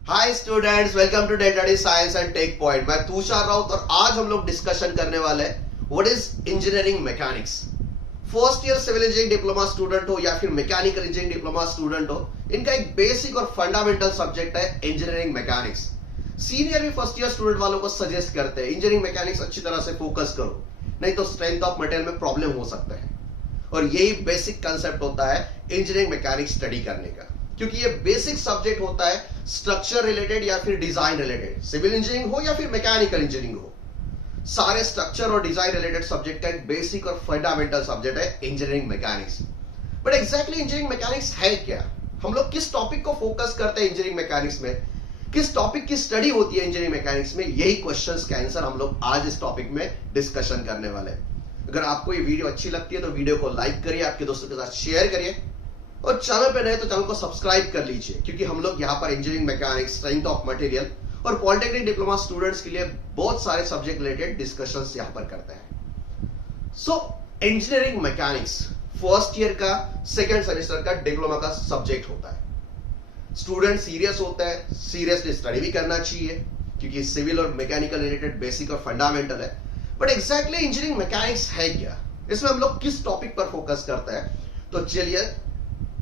Hi students, welcome to data science and tech point. मैं तुषार राउत और आज हम लोग डिस्कशन करने वाले हैं what is engineering mechanics. First year civil engineering diploma student हो या फिर मैकेनिकल इंजीनियरिंग डिप्लोमा स्टूडेंट हो, इनका एक बेसिक और फंडामेंटल सब्जेक्ट है इंजीनियरिंग मैकेनिक्स। सीनियर भी फर्स्ट ईयर स्टूडेंट वालों को सजेस्ट करते हैं इंजीनियरिंग मैकेनिक्स अच्छी तरह से फोकस करो, नहीं तो स्ट्रेंथ ऑफ मटेरियल में प्रॉब्लम हो सकता है। और यही बेसिक कंसेप्ट होता है इंजीनियरिंग मैकेनिक्स स्टडी करने का, क्योंकि ये बेसिक सब्जेक्ट होता है स्ट्रक्चर रिलेटेड या फिर डिजाइन रिलेटेड। सिविल इंजीनियरिंग हो या फिर मैकेनिकल इंजीनियरिंग हो, सारे स्ट्रक्चर और डिजाइन रिलेटेड सब्जेक्ट का एक बेसिक और फंडामेंटल सब्जेक्ट है engineering mechanics. But exactly engineering mechanics है क्या? हम लोग किस टॉपिक को फोकस करते हैं इंजीनियरिंग मैकेनिक्स में, किस टॉपिक की स्टडी होती है इंजीनियरिंग मैकेनिक्स में, यही क्वेश्चंस का आंसर हम लोग आज इस टॉपिक में डिस्कशन करने वाले हैं। अगर आपको ये वीडियो अच्छी लगती है तो वीडियो को लाइक करिए, आपके दोस्तों के साथ शेयर करिए और चैनल पे नए तो चैनल को सब्सक्राइब कर लीजिए, क्योंकि हम लोग यहाँ पर engineering mechanics, strength of material और पॉलिटेक्निक डिप्लोमा स्टूडेंट्स के लिए बहुत सारे सब्जेक्ट रिलेटेड डिस्कशंस यहाँ पर करते हैं। So engineering mechanics first year का सेकेंड सेमेस्टर का डिप्लोमा का सब्जेक्ट होता है। स्टूडेंट सीरियस होता है, सीरियसली स्टडी भी करना चाहिए, क्योंकि सिविल और मैकेनिकल रिलेटेड बेसिक और फंडामेंटल है। बट एग्जैक्टली इंजीनियरिंग मैकेनिक्स है क्या, इसमें हम लोग किस टॉपिक पर फोकस करते हैं, तो चलिए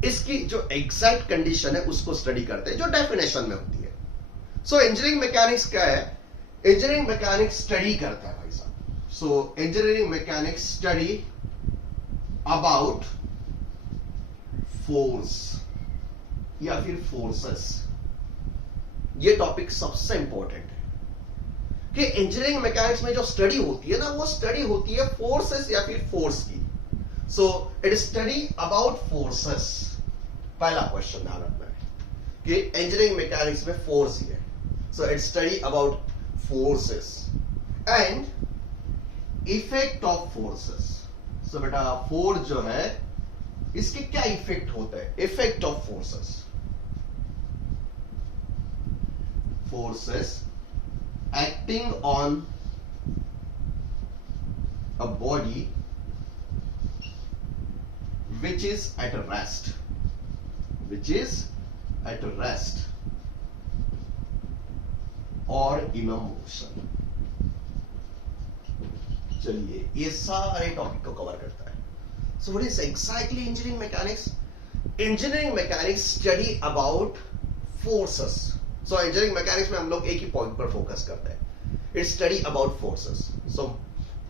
इसकी जो एग्जैक्ट कंडीशन है उसको स्टडी करते हैं, जो डेफिनेशन में होती है। सो इंजीनियरिंग मैकेनिक्स क्या है? इंजीनियरिंग मैकेनिक्स स्टडी करता है भाई साहब। So engineering mechanics study about force या फिर फोर्सेस। ये टॉपिक सबसे इंपॉर्टेंट है कि इंजीनियरिंग मैकेनिक्स में जो स्टडी होती है ना, वो स्टडी होती है फोर्सेस या फिर फोर्स की। So it is study about forces. पहला क्वेश्चन ध्यान रखना है कि इंजीनियरिंग मैकेनिक्स में फोर्स ही है। So it study about forces and effect of forces. So बेटा फोर्स जो है इसके क्या इफेक्ट होता है? Effect of forces. Forces acting on a body which is at rest or in a motion। चलिए ये सारे टॉपिक को कवर करता है। So what is exactly engineering mechanics? Engineering mechanics study about forces. So engineering mechanics में हम लोग एक ही पॉइंट पर फोकस करते हैं, इट्स स्टडी अबाउट फोर्सेस। सो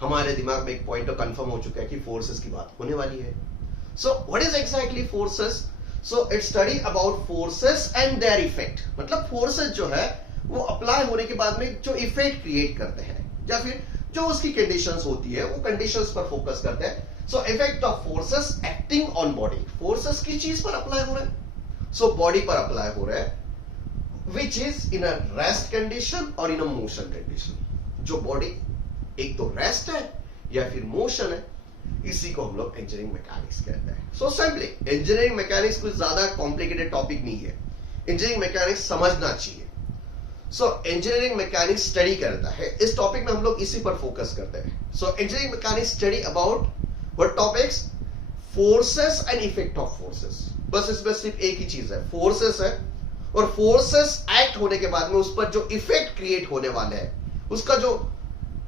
हमारे दिमाग में एक पॉइंट तो कंफर्म हो चुका है कि फोर्सेस की बात होने वाली है। So what is exactly forces? So it's study about forces and their effect. मतलब फोर्सेस जो है वो अप्लाई होने के बाद में जो इफेक्ट क्रिएट करते हैं या फिर जो उसकी कंडीशंस होती है वो कंडीशंस पर फोकस करते हैं। So effect of forces acting on body. Forces किस चीज पर अप्लाई हो रहे हैं? सो बॉडी पर अप्लाई हो रहे हैं, which is in a rest condition और in a motion condition। जो बॉडी एक तो रेस्ट है या फिर मोशन है, इसी को हम लोग इंजीनियरिंग मैकेनिक्स कहते हैं। सो सिंपली इंजीनियरिंग मैकेनिक्स कुछ ज्यादा कॉम्प्लिकेटेड टॉपिक नहीं है, इंजीनियरिंग मैकेनिक्स समझना चाहिए। सो इंजीनियरिंग मैकेनिक्स स्टडी करता है, इस टॉपिक में हम लोग इसी पर फोकस करते हैं। So engineering mechanics study about what topics? Forces and effect of forces. बस इसमें सिर्फ एक ही चीज है, फोर्सेस है और फोर्सेस एक्ट होने के बाद में उस पर जो इफेक्ट क्रिएट होने वाले हैं, उसका जो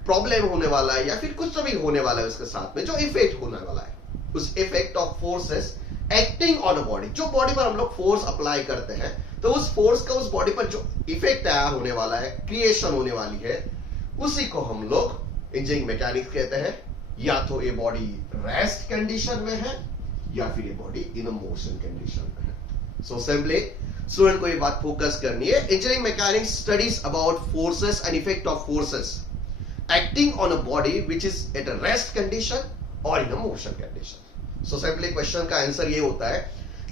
प्रॉब्लम होने वाला है या फिर कुछ तो भी होने वाला है उसके साथ में जो इफेक्ट होने वाला है, उस effect of forces acting on a body. जो बॉडी पर हम लोग फोर्स अप्लाई करते हैं तो उस फोर्स का उस बॉडी पर जो इफेक्ट तैयार होने वाला है, क्रिएशन होने वाली है, उसी को हम लोग इंजीनियरिंग मैकेनिक्स कहते हैं। या तो ये बॉडी रेस्ट कंडीशन में है या फिर ये body in a motion condition में है। सो सिंपली स्टूडेंट को ये बात फोकस करनी है, engineering mechanics studies about forces and effect of forces acting on a body which is at a rest condition और in a motion condition. So simply question का answer ये होता है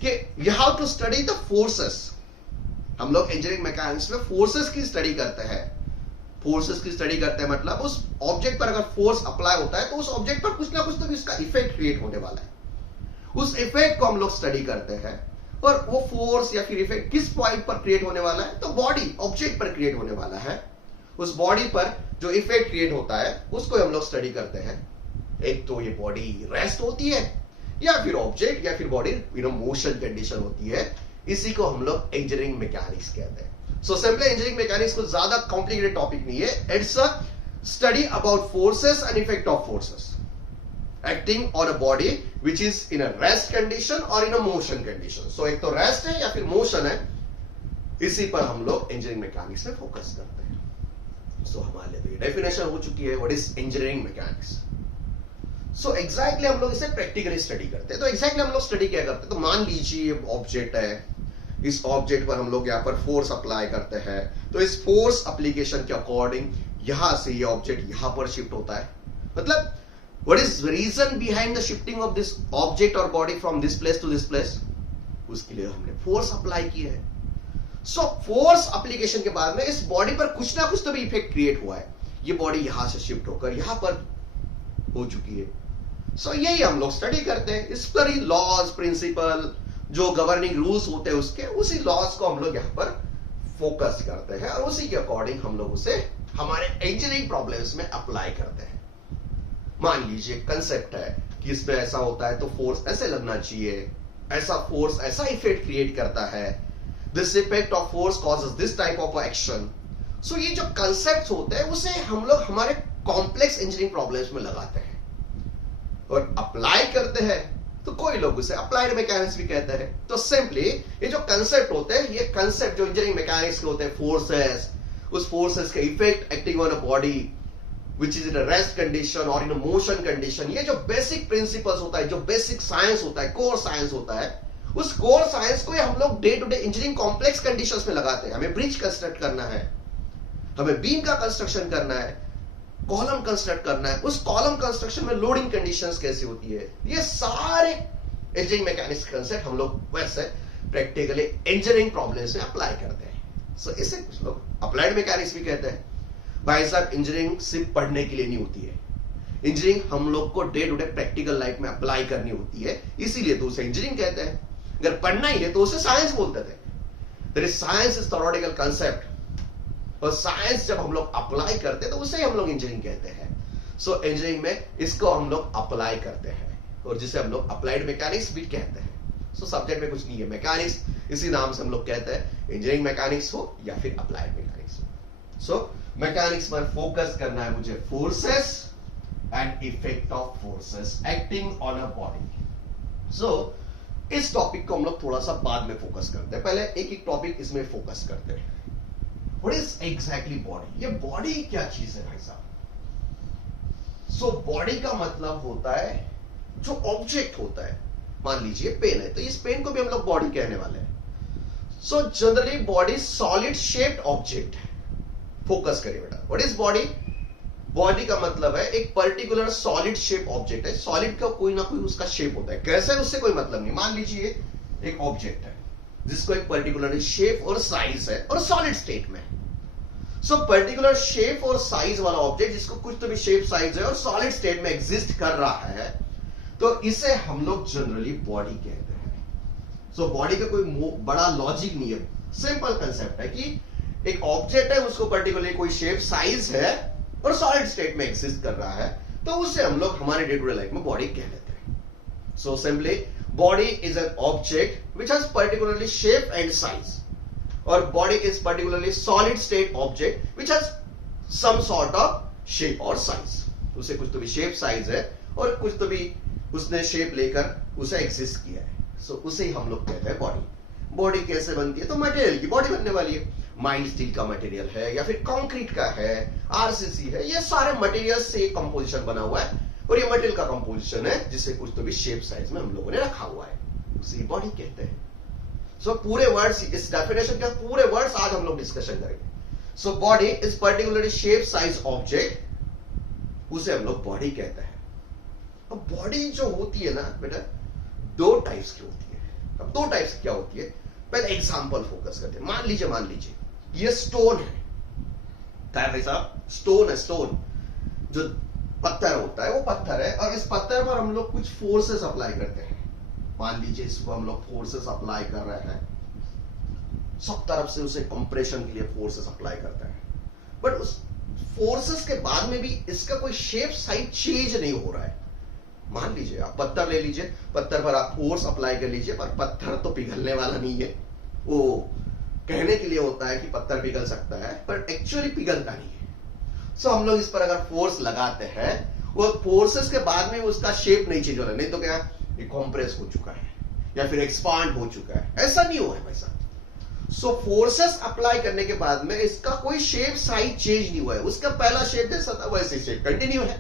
कि you have to study the forces. हम लोग engineering mechanics में forces की स्टडी करते हैं। फोर्सेस की स्टडी करते हैं मतलब उस ऑब्जेक्ट पर अगर फोर्स अप्लाई होता है तो उस ऑब्जेक्ट पर कुछ ना कुछ तो भी उसका इफेक्ट क्रिएट होने वाला है, उस इफेक्ट को हम लोग स्टडी करते हैं। और वो फोर्स या फिर इफेक्ट किस पॉइंट पर क्रिएट होने वाला है? तो बॉडी, ऑब्जेक्ट पर क्रिएट होने वाला है। उस बॉडी पर जो इफेक्ट क्रिएट होता है उसको हम लोग स्टडी करते हैं। एक तो ये बॉडी रेस्ट होती है या फिर ऑब्जेक्ट या फिर बॉडी मोशन कंडीशन होती है, इसी को हम लोग इंजीनियरिंग मैकेनिक्स कहते हैं। सो सिंपली इंजीनियरिंग मैकेनिक्स कुछ ज्यादा कॉम्प्लिकेटेड टॉपिक नहीं है, it's a study about forces and effect of forces acting on a body which is in a rest condition और इन अ मोशन कंडीशन। सो एक तो rest है या फिर मोशन है, इसी पर हम लोग इंजीनियरिंग मैकेनिक्स में फोकस करते हैं। सो हमारे लिए डेफिनेशन हो चुकी है what is engineering mechanics. So exactly हम लोग इसे प्रैक्टिकली स्टडी करते हैं। तो एग्जैक्टली हम लोग स्टडी क्या करते हैं, तो मान लीजिए ऑब्जेक्ट है, इस ऑब्जेक्ट पर हम लोग यहाँ पर फोर्स अप्लाई करते हैं, तो इस फोर्स एप्लीकेशन के अकॉर्डिंग यहां से ये ऑब्जेक्ट यहां पर शिफ्ट होता है। मतलब what is reason behind the shifting of this object और body from this place to this place, उसके लिए हमने फोर्स अप्लाई की है। सो फोर्स एप्लीकेशन के बाद में इस बॉडी पर कुछ ना कुछ तो भी इफेक्ट क्रिएट हुआ है, ये बॉडी यहां से शिफ्ट होकर यहां पर हो चुकी है। सो यही हम लोग स्टडी करते हैं, इस पर ही लॉज प्रिंसिपल जो गवर्निंग रूल्स होते हैं उसके, उसी लॉज को हम लोग यहां पर फोकस करते हैं और उसी के अकॉर्डिंग हम लोग उसे हमारे इंजीनियरिंग प्रॉब्लम्स में अप्लाई करते हैं। मान लीजिए कंसेप्ट है कि इसमें ऐसा होता है तो फोर्स ऐसे लगना चाहिए, ऐसा फोर्स ऐसा इफेक्ट क्रिएट करता है, this effect of force causes this type of action. So ये जो कंसेप्ट होते हैं उसे हम लोग हमारे कॉम्प्लेक्स इंजीनियरिंग प्रॉब्लम्स में लगाते हैं और अप्लाई करते हैं, तो कोई लोग उसे अप्लाइड मैकेनिक्स भी कहते हैं। तो सिंपली ये जो कंसेप्ट होते हैं, ये कंसेप्ट जो इंजीनियरिंग मैकेनिक्स के होते हैं, फोर्सेस, उस फोर्सेस के effect acting on a body which is in a rest condition और इन अ मोशन कंडीशन, ये जो बेसिक प्रिंसिपल्स होता है, जो बेसिक साइंस होता है, कोर साइंस होता है, उस कोर साइंस को हम लोग day to day engineering complex conditions में लगाते हैं। हमें ब्रिज कंस्ट्रक्ट करना है, हमें बीम का कंस्ट्रक्शन करना है, कॉलम कंस्ट्रक्ट करना है, उस कॉलम कंस्ट्रक्शन में लोडिंग कंडीशंस कैसी होती है, ये सारे इंजीनियरिंग मैकेनिक्स कंसेप्ट हम लोग वैसे प्रैक्टिकली इंजीनियरिंग प्रॉब्लम्स में अप्लाई करते हैं। सो इसे कुछ लोग अप्लाइड मैकेनिक्स भी कहते हैं। भाई साहब इंजीनियरिंग सिर्फ पढ़ने के लिए नहीं होती है, इंजीनियरिंग हम लोग को day to day practical life में अप्लाई करनी होती है, इसीलिए तो उसे इंजीनियरिंग कहते हैं। अगर पढ़ना ही है तो उसे साइंस बोलते थे। There is science is theoretical concept, और साइंस जब हम लोग अप्लाई करते हैं तो उसे हम लोग इंजीनियरिंग कहते हैं। सो इंजीनियरिंग में इसको हम लोग अप्लाई करते हैं और जिसे हम लोग अप्लाइड मैकेनिक्स भी कहते हैं। सो सब्जेक्ट में कुछ नहीं है, मैकेनिक्स इसी नाम से हम लोग कहते हैं, इंजीनियरिंग मैकेनिक्स हो या फिर अप्लाइड मैकेनिक्स हो। सो मैकेनिक्स पर फोकस करना है मुझे, forces and effect of forces acting on a body. So इस टॉपिक को हम लोग थोड़ा सा बाद में फोकस करते हैं, पहले एक एक टॉपिक इसमें फोकस करते हैं। What is exactly body? ये बॉडी क्या चीज है भाई साहब? सो बॉडी का मतलब होता है जो ऑब्जेक्ट होता है। मान लीजिए पेन है, तो इस पेन को भी हम लोग बॉडी कहने वाले हैं। So generally body solid shaped object है। फोकस करिए बेटा, व्हाट इज बॉडी? बॉडी का मतलब है एक पर्टिकुलर सॉलिड शेप ऑब्जेक्ट है। सॉलिड का कोई ना कोई उसका शेप होता है, कैसे उससे कोई मतलब नहीं। मान लीजिए एक ऑब्जेक्ट है जिसको एक पर्टिकुलर शेप और साइज है और सॉलिड स्टेट में। सो पर्टिकुलर शेप और साइज वाला ऑब्जेक्ट जिसको कुछ तो भी शेप साइज है और सॉलिड स्टेट में एग्जिस्ट कर रहा है, तो इसे हम लोग जनरली बॉडी कहते हैं। सो बॉडी का कोई बड़ा लॉजिक नहीं है, सिंपल कंसेप्ट है कि एक ऑब्जेक्ट है, उसको पर्टिकुलर कोई शेप साइज है और सॉलिड स्टेट में एग्जिस्ट कर रहा है, तो उसे हम लोग हमारे डे टू डे लाइफ में बॉडी कह लेते हैं। So simply body is an object which has particularly shape and size, or body is particularly solid state object which has some sort of shape or size. उसे कुछ तो भी shape size है और कुछ तो भी उसने shape लेकर उसे exist किया है, so उसे ही हम लोग कहते हैं body. बॉडी कैसे बनती है? तो मटेरियल की बॉडी बनने वाली है। माइल्ड स्टील का मटेरियल है या फिर कंक्रीट का है, आरसीसी है, ये सारे मटेरियल से कंपोजिशन बना हुआ है और ये मटेरियल का कंपोजिशन है जिसे कुछ तो भी शेप साइज में हम लोगों ने रखा हुआ है, उसे बॉडी कहते हैं। सो पूरे वर्ड्स, इस डेफिनेशन के पूरे वर्ड्स आज हम लोग डिस्कशन करेंगे। So body is particularly shape size object, उसे हम लोग बॉडी कहते हैं। अब बॉडी जो होती है ना बेटा, दो टाइप्स की होती है। अब दो टाइप्स क्या होती है, पहले एग्जांपल फोकस करते हैं। मान लीजिए ये स्टोन है, क्या है भाई साहब? स्टोन है। स्टोन जो पत्थर होता है वो पत्थर है, और इस पत्थर पर हम लोग कुछ फोर्सेस अप्लाई करते हैं। मान लीजिए इसको हम लोग फोर्सेस अप्लाई कर रहे हैं, सब तरफ से उसे कंप्रेशन के लिए फोर्सेस अप्लाई करते हैं, बट उस फोर्सेस के बाद में भी इसका कोई शेप साइज चेंज नहीं हो रहा है। मान लीजिए आप पत्थर ले लीजिए, पत्थर पर आप फोर्स अप्लाई कर लीजिए, पर पत्थर तो पिघलने वाला नहीं है, वो कहने के लिए होता है कि पत्थर पिघल सकता है, पर एक्चुअली पिघलता नहीं है। सो हम लोग इस पर अगर फोर्स लगाते हैं, वो फोर्सेस के बाद में उसका शेप नहीं चेंज हो रहा, नहीं तो क्या ये कॉम्प्रेस हो चुका है या फिर एक्सपांड हो चुका है, ऐसा नहीं हुआ है भाई साहब। सो फोर्सेस अप्लाई करने के बाद में इसका कोई शेप साइज चेंज नहीं हुआ है, उसका पहला शेप जैसा था वैसे शेप कंटिन्यू है,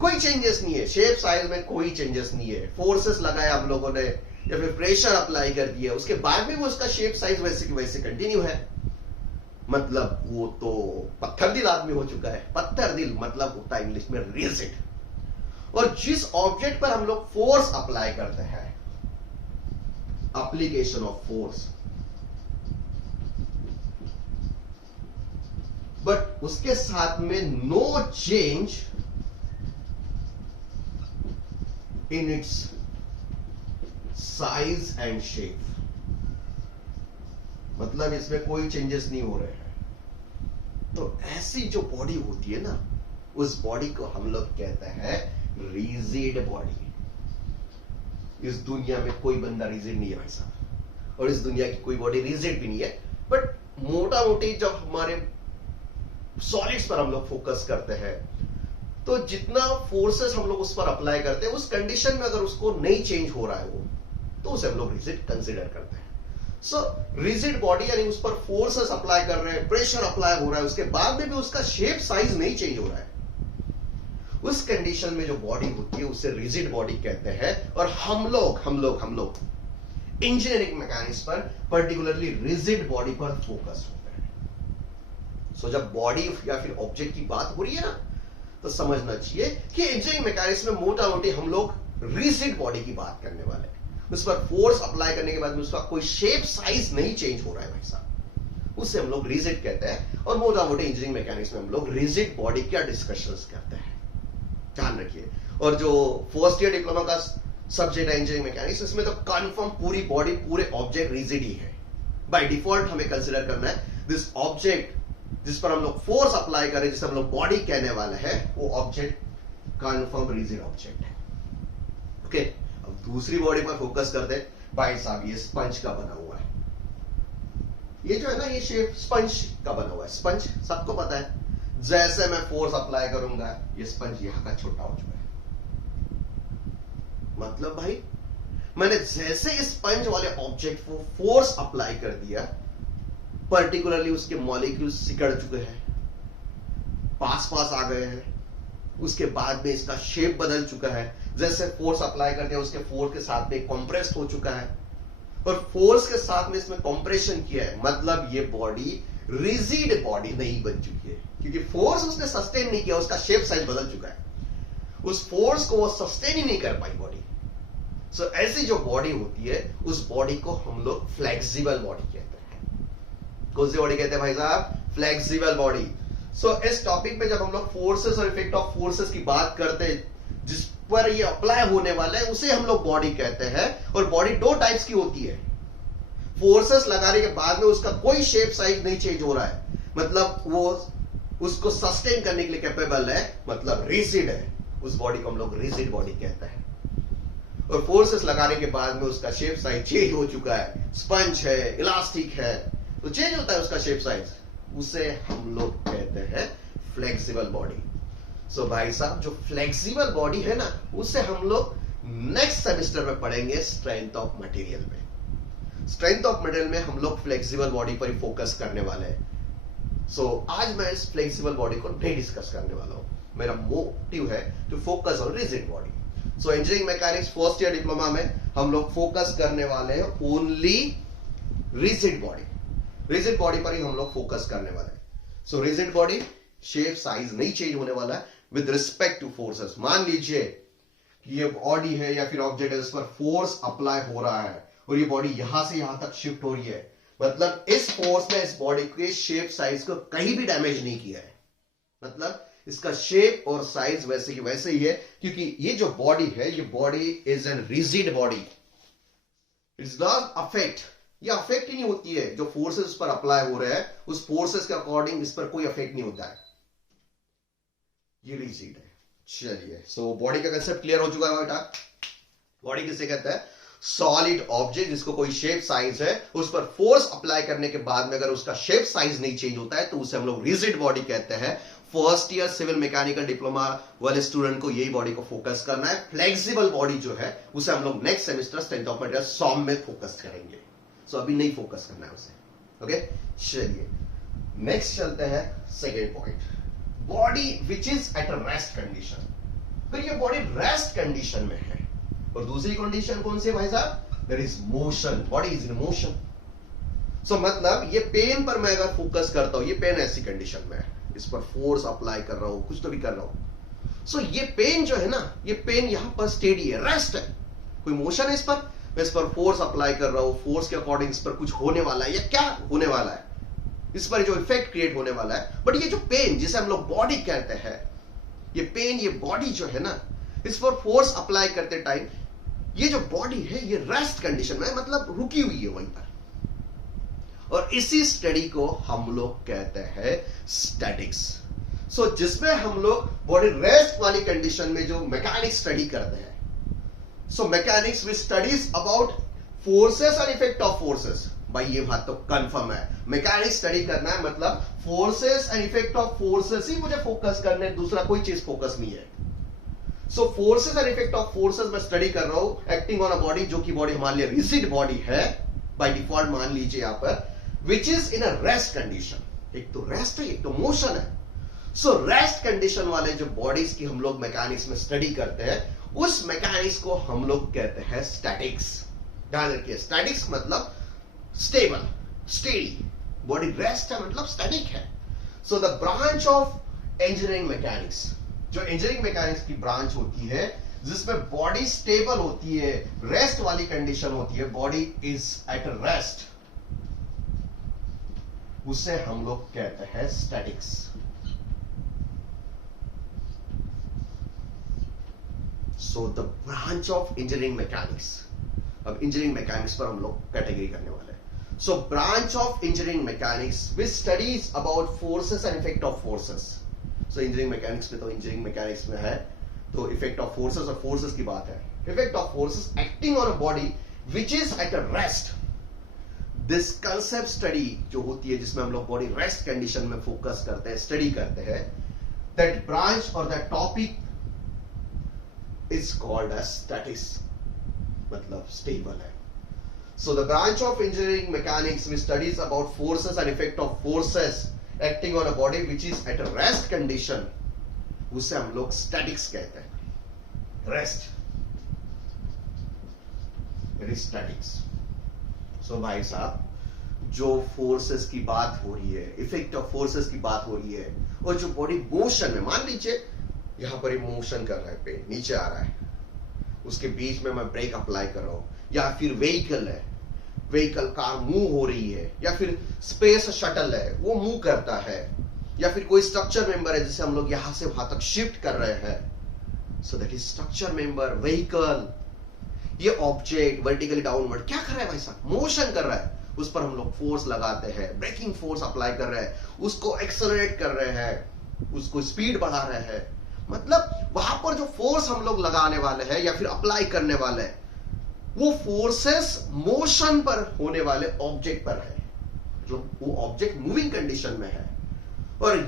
कोई चेंजेस नहीं है, शेप साइज में कोई चेंजेस नहीं है। फोर्सेस लगाया हम लोगों ने या फिर प्रेशर अप्लाई कर दिया, उसके बाद में वो उसका शेप साइज वैसे की वैसे कंटिन्यू है, मतलब वो तो पत्थर दिल आदमी हो चुका है। पत्थर दिल मतलब होता है इंग्लिश में रिजिड। और जिस ऑब्जेक्ट पर हम लोग फोर्स अप्लाई करते हैं, एप्लीकेशन ऑफ फोर्स, बट उसके साथ में no change in its size and shape, मतलब इसमें कोई चेंजेस नहीं हो रहे हैं। तो ऐसी जो बॉडी होती है ना, उस बॉडी को हम लोग कहते हैं रिजिड बॉडी। इस दुनिया में कोई बंदा रिजिड नहीं है भाई साहब, और इस दुनिया की कोई बॉडी रिजिड भी नहीं है। बट मोटा मोटी जब हमारे सॉलिड्स पर हम लोग फोकस करते हैं, तो जितना फोर्सेस हम लोग उस पर अप्लाई करते हैं, उस कंडीशन में अगर उसको नहीं चेंज हो रहा है वो, तो उसे हम लोग रिजिड कंसिडर करते हैं। सो रिजिड बॉडी यानी उस पर फोर्सेस अप्लाई कर रहे हैं, प्रेशर अप्लाई हो रहा है, उसके बाद में भी उसका शेप साइज नहीं चेंज हो रहा है, उस कंडीशन में जो बॉडी होती है उसे रिजिड बॉडी कहते हैं। और हम लोग इंजीनियरिंग मैकेनिक्स पर पर्टिकुलरली रिजिड बॉडी पर फोकस होते हैं। सो जब बॉडी या फिर ऑब्जेक्ट की बात हो रही है ना, तो समझना चाहिए कि इंजीनियरिंग मैकेनिक्स में मोटा मोटी हम लोग रिजिड बॉडी की बात करने वाले हैं। उस पर फोर्स अप्लाई करने के बाद में उसका कोई शेप साइज नहीं चेंज हो रहा है भाई साहब, उसे हम लोग रिजिड कहते हैं। और मोटा मोटी इंजीनियरिंग मैकेनिक्स में हम लोग रिजिड बॉडी क्या डिस्कशंस करते हैं, ध्यान रखिए। और जो फर्स्ट ईयर डिप्लोमा का सब्जेक्ट है इंजीनियरिंग मैकेनिक्स, इसमें तो कंफर्म पूरी बॉडी पूरे ऑब्जेक्ट रिजिड ही है। बाय डिफॉल्ट हमें कंसिडर करना है दिस ऑब्जेक्ट जिस पर हम लोग फोर्स अप्लाई करें, जिसे हम लोग बॉडी कहने वाले हैं, वो ऑब्जेक्ट कंफर्म रिजिड ऑब्जेक्ट है। ओके, अब दूसरी बॉडी पर फोकस करते हैं। भाई साहब ये स्पंज का बना हुआ है, ये जो है ना, ये शेप स्पंज का बना हुआ है। स्पंज सबको पता है, जैसे मैं फोर्स अप्लाई करूंगा ये स्पंज यहां का छोटा हो चुका है। मतलब भाई मैंने जैसे इस स्पंज वाले ऑब्जेक्ट को फोर्स अप्लाई कर दिया, पर्टिकुलरली उसके मॉलिक्यूल्स सिकड़ चुके हैं, पास आ गए हैं, उसके बाद में इसका शेप बदल चुका है। जैसे फोर्स अप्लाई करते हैं उसके फोर्स के साथ में कंप्रेस हो चुका है, और फोर्स के साथ में इसमें कंप्रेशन किया है, मतलब ये बॉडी रिजिड बॉडी नहीं बन चुकी है, क्योंकि फोर्स उसने सस्टेन नहीं किया, उसका शेप साइज बदल चुका है, उस फोर्स को वो सस्टेन ही नहीं कर पाई बॉडी। सो ऐसी जो बॉडी होती है, उस बॉडी को हम लोग फ्लेक्सिबल बॉडी कहते हैं। कौन सी बॉडी कहते हैं भाई साहब? Flexible body. सो इस टॉपिक पे जब हम लोग फोर्सेस और इफेक्ट ऑफ फोर्सेस की बात करते हैं, जिस पर ये अप्लाई होने वाला है, उसे हम लोग बॉडी कहते हैं। और बॉडी दो टाइप्स की होती है। फोर्सेस लगाने के बाद में उसका कोई शेप साइज नहीं चेंज हो रहा है, मतलब वो उसको सस्टेन करने के लिए कैपेबल है, मतलब रिजिड है, उस बॉडी को हम लोग रिजिड बॉडी कहते हैं। और फोर्सेस लगाने के बाद में उसका शेप साइज चेंज हो चुका है, स्पंज है, इलास्टिक है, तो चेंज होता है उसका शेप साइज, उसे हम लोग कहते हैं फ्लेक्सिबल बॉडी। सो भाई साहब जो फ्लेक्सिबल बॉडी है ना, उसे हम लोग नेक्स्ट सेमेस्टर में पढ़ेंगे स्ट्रेंथ ऑफ मटेरियल में। स्ट्रेंथ ऑफ मटेरियल में हम लोग फ्लेक्सिबल बॉडी पर ही फोकस करने वाले हैं। सो आज मैं इस फ्लेक्सिबल बॉडी को नहीं डिस्कस करने वाला हूं। मेरा मोटिव है to focus on rigid body. So engineering mechanics first year diploma में हम लोग फोकस करने वाले हैं only rigid body. Rigid body पर ही हम लोग फोकस करने वाले हैं। So rigid body shape size नहीं चेंज होने वाला है विद रिस्पेक्ट टू फोर्सेस। मान लीजिए कि ये बॉडी है या फिर ऑब्जेक्ट है, इस पर फोर्स अप्लाई हो रहा है और ये बॉडी यहां से यहां तक शिफ्ट हो रही है, मतलब इस फोर्स ने इस बॉडी के शेप साइज को कहीं भी डैमेज नहीं किया है, मतलब इसका शेप और साइज वैसे की वैसे ही है, क्योंकि ये जो बॉडी है, ये body is an rigid body. It's not affect, ये अफेक्ट ही नहीं होती है। जो फोर्सेस इस पर अप्लाई हो रहे हैं, उस फोर्सेस के अकॉर्डिंग इस पर कोई अफेक्ट नहीं होता है, ये रिजिड है। चलिए, सो बॉडी का कंसेप्ट क्लियर हो चुका है बेटा। बॉडी किसे कहते हैं? सॉलिड ऑब्जेक्ट जिसको कोई शेप साइज है, उस पर फोर्स अप्लाई करने के बाद में अगर उसका शेप साइज नहीं चेंज होता है तो उसे हम लोग रिजिड बॉडी कहते हैं। First year civil mechanical diploma वाले स्टूडेंट को यही बॉडी को फोकस करना है। फ्लेक्सिबल बॉडी जो है उसे हम लोग next semester strength of material SOM में फोकस करेंगे। सो अभी नहीं फोकस करना है उसे। ओके, चलिए नेक्स्ट चलते हैं second point, body which is at a rest condition. फिर ये बॉडी रेस्ट कंडीशन में है और दूसरी कंडीशन कौन सी है भाई साहब? There is motion, body is in motion. So मतलब ये पेन पर मैं अगर फोकस करता हूं, ये पेन ऐसी कंडीशन में है, इस पर फोर्स अप्लाई कर रहा हूं, कुछ तो भी कर रहा हूं। सो ये पेन जो है ना, ये पेन यहां पर स्टेडी है, रेस्ट है, कोई मोशन है इस पर, मैं इस पर फोर्स अप्लाई कर रहा हूं, फोर्स के अकॉर्डिंग इस पर कुछ होने वाला है या क्या होने वाला है, इस पर जो इफेक्ट क्रिएट होने वाला है। बट ये जो पेन जिसे हम लोग बॉडी कहते हैं, ये पेन, ये बॉडी जो है ना, इस पर फोर्स अप्लाई करते टाइम ये जो बॉडी है ये रेस्ट कंडीशन में, मतलब रुकी हुई है वहीं पर। और इसी स्टडी को हम लोग कहते हैं स्टैटिक्स। सो जिसमें हम लोग बॉडी रेस्ट वाली कंडीशन में जो मैकेनिक्स स्टडी करते हैं, so mechanics which studies about forces और इफेक्ट ऑफ फोर्सेस। भाई ये बात तो कंफर्म है, मैकेनिक्स स्टडी करना है मतलब forces and effect of forces ही मुझे फोकस करने, दूसरा कोई चीज फोकस नहीं है। So forces and effect of forces मैं स्टडी कर रहा हूं एक्टिंग ऑन अ बॉडी, जो कि बॉडी हमारे लिए रिजिड बॉडी है बाय डिफॉल्ट, मान लीजिए यहां पर, which is in a rest condition. एक तो रेस्ट है, एक तो मोशन है। सो रेस्ट कंडीशन वाले जो बॉडीज की हम लोग मैकेनिक्स में स्टडी करते हैं, उस मैकेनिक्स को हम लोग कहते हैं स्टैटिक्स। ध्यान रखिए, स्टैटिक्स मतलब स्टेबल, स्टेडी, बॉडी रेस्ट है मतलब स्टैटिक है। So the branch of engineering mechanics, जो इंजीनियरिंग मैकेनिक्स की ब्रांच होती है जिसमें बॉडी स्टेबल होती है, रेस्ट वाली कंडीशन होती है, बॉडी इज एट रेस्ट, उसे हम लोग कहते हैं statics. So the branch of engineering mechanics, अब इंजीनियरिंग मैकेनिक्स पर हम लोग कैटेगरी करने वाले हैं। So branch of engineering mechanics which studies about forces and effect of forces. So engineering mechanics में तो इंजीनियरिंग मैकेनिक्स में है तो इफेक्ट ऑफ फोर्सेस और फोर्सेस की बात है। Effect of forces acting on a body which is at a rest. This concept study जो होती है जिसमें हम लोग बॉडी रेस्ट कंडीशन में फोकस करते हैं, स्टडी करते हैं, दैट ब्रांच और that topic is called as statics, मतलब स्टेबल है। So the branch of engineering mechanics which studies about forces and effect of forces acting on a body which is at a rest condition, उसे हम लोग statics कहते हैं। Rest, it is statics. So भाई साहब, जो forces की बात हो रही है, इफेक्ट ऑफ फोर्सेस की बात हो रही है, और जो बॉडी मोशन में, मान लीजिए यहां पर मोशन कर रहा है, पेन नीचे आ रहा है, उसके बीच में मैं ब्रेक अप्लाई कर रहा हूं, या फिर व्हीकल है, व्हीकल कार मूव हो रही है, या फिर स्पेस शटल है वो मूव करता है, या फिर कोई स्ट्रक्चर मेंबर है जिसे हम लोग यहां से वहां तक शिफ्ट कर रहे हैं। So that is structure member, vehicle. ये ऑब्जेक्ट वर्टिकली डाउनवर्ड क्या कर रहा है भाई साहब? मोशन कर रहा है। उस पर हम लोग फोर्स लगाते हैं, ब्रेकिंग फोर्स अप्लाई कर रहे हैं, उसको एक्सेलरेट कर रहे हैं, उसको स्पीड बढ़ा रहे हैं। मतलब वहां पर जो फोर्स हम लोग लगाने वाले हैं या फिर अप्लाई करने वाले हैं, वो फोर्सेस मोशन पर होने वाले ऑब्जेक्ट पर है, जो वो ऑब्जेक्ट मूविंग कंडीशन में है। और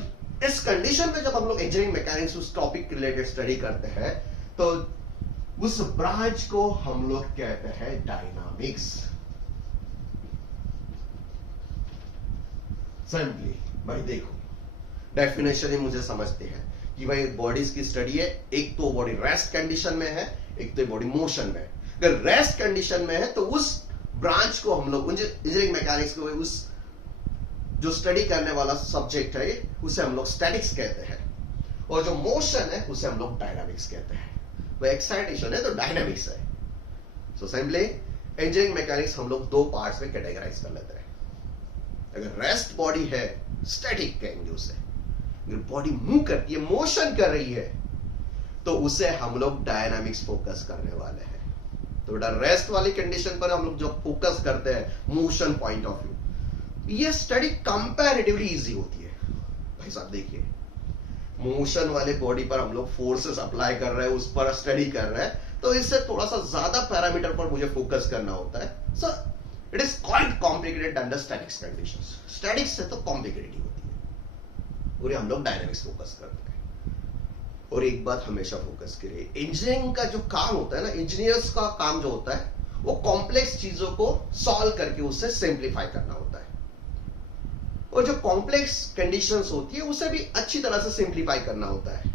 इस कंडीशन में जब हम लोग इंजीनियरिंग मैकेनिक्स उस टॉपिक रिलेटेड स्टडी करते हैं तो उस ब्रांच को हम लोग कहते हैं डायनामिक्स। सिंपली भाई देखो, डेफिनेशन ही मुझे समझते हैं कि भाई बॉडीज की स्टडी है, एक तो बॉडी रेस्ट कंडीशन में है, एक तो बॉडी मोशन में है। अगर रेस्ट कंडीशन में है तो उस ब्रांच को हम लोग इंजीनियरिंग मैकेनिक्स को, उस जो स्टडी करने वाला सब्जेक्ट है उसे हम लोग स्टैटिक्स कहते हैं, और जो मोशन है उसे हम लोग डायनामिक्स कहते हैं। वह एक्साइटेशन है तो डायनामिक्स है। सो सिंपली इंजीनियरिंग मैकेनिक्स हम लोग दो पार्ट्स में कैटेगराइज कर लेते हैं। अगर रेस्ट बॉडी है स्टैटिक कहेंगे उसे, अगर बॉडी मूव करती है, मोशन कर रही है, तो उसे हम लोग डायनामिक्स फोकस करने वाले हैं। तो बेटा रेस्ट वाली कंडीशन पर हम लोग जो फोकस करते हैं मोशन पॉइंट ऑफ व्यू, ये स्टडी कंपैरेटिवली इजी होती है। भाई साहब देखिए, मोशन वाले बॉडी पर हम लोग फोर्सेस अप्लाई कर रहे हैं, उस पर स्टडी कर रहे हैं, तो इससे थोड़ा सा ज्यादा पैरामीटर पर मुझे फोकस करना होता है. So it is quite complicated under statics conditions. Statics से तो कॉम्प्लिकेटेड ही होती है और हम लोग डायनामिक्स फोकस करते हैं. और एक बात हमेशा फोकस करिए, इंजीनियरिंग का जो काम होता है ना, इंजीनियर्स का काम जो होता है वो कॉम्प्लेक्स चीजों को सॉल्व करके उससे सिंप्लीफाई करना होता है. और जो कॉम्प्लेक्स कंडीशंस होती है उसे भी अच्छी तरह से सिंप्लीफाई करना होता है.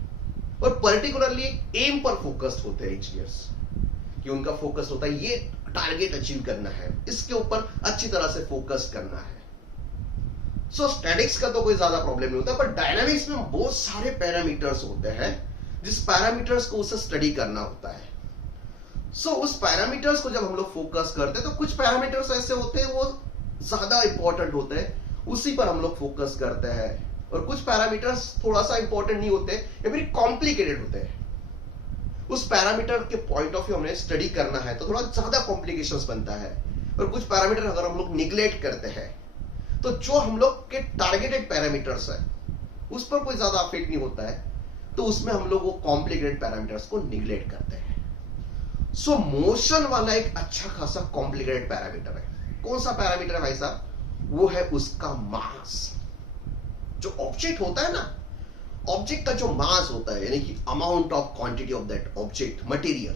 और पर्टिकुलरली एम पर फोकस्ड होते हैं इंजीनियर्स, कि उनका फोकस होता है ये टारगेट अचीव करना है, इसके ऊपर अच्छी तरह से फोकस करना है. सो स्टैटिक्स का तो कोई ज्यादा प्रॉब्लम नहीं होता, पर डायनामिक्स में बहुत सारे पैरामीटर्स होते हैं जिस पैरामीटर्स को उसे स्टडी करना होता है. सो उस पैरामीटर्स को जब हम लोग फोकस करते हैं तो कुछ पैरामीटर्स ऐसे होते हैं वो ज्यादा इंपॉर्टेंट होते हैं, उसी पर हम लोग फोकस करते हैं. और कुछ पैरामीटर्स थोड़ा सा इंपॉर्टेंट नहीं होते या फिर कॉम्प्लिकेटेड होते हैं. उस पैरामीटर के पॉइंट ऑफ व्यू हमें स्टडी करना है तो थोड़ा ज्यादा कॉम्प्लिकेशंस बनता है. और कुछ पैरामीटर अगर हम लोग निग्लेक्ट करते हैं तो जो हम लोग के टारगेटेड पैरामीटर्स है उस पर कोई ज्यादा अफेक्ट नहीं होता है, तो उसमें हम लोग वो कॉम्प्लिकेटेड पैरामीटर्स को निग्लेक्ट करते हैं. सो मोशन वाला एक अच्छा खासा कॉम्प्लिकेटेड पैरामीटर है. कौन सा पैरामीटर है भाई साहब? वो है उसका मास. जो ऑब्जेक्ट होता है ना, ऑब्जेक्ट का जो मास होता है, यानी कि amount of quantity of that object material.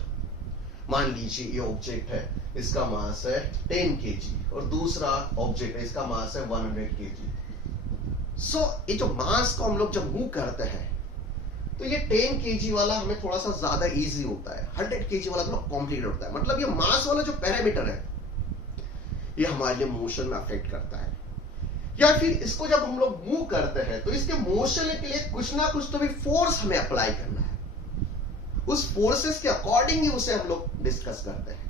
मान लीजिए ये ऑब्जेक्ट है, इसका मास है 10 kg और दूसरा ऑब्जेक्ट है, इसका मास है 100 kg. सो ये जो मास को हम लोग जब मूव करते हैं तो ये 10 kg वाला हमें थोड़ा सा ज्यादा इजी होता है, 100 kg वाला थोड़ा कॉम्प्लिकेटेड होता है. मतलब ये मास वाला जो पैरामीटर है ये हमारे लिए मोशन में अफेक्ट करता है. या फिर इसको जब हम लोग मूव करते हैं तो इसके मोशन के लिए कुछ ना कुछ तो भी फोर्स हमें अप्लाई करना है. उस फोर्सेस के अकॉर्डिंग ही उसे हम लोग डिस्कस करते हैं.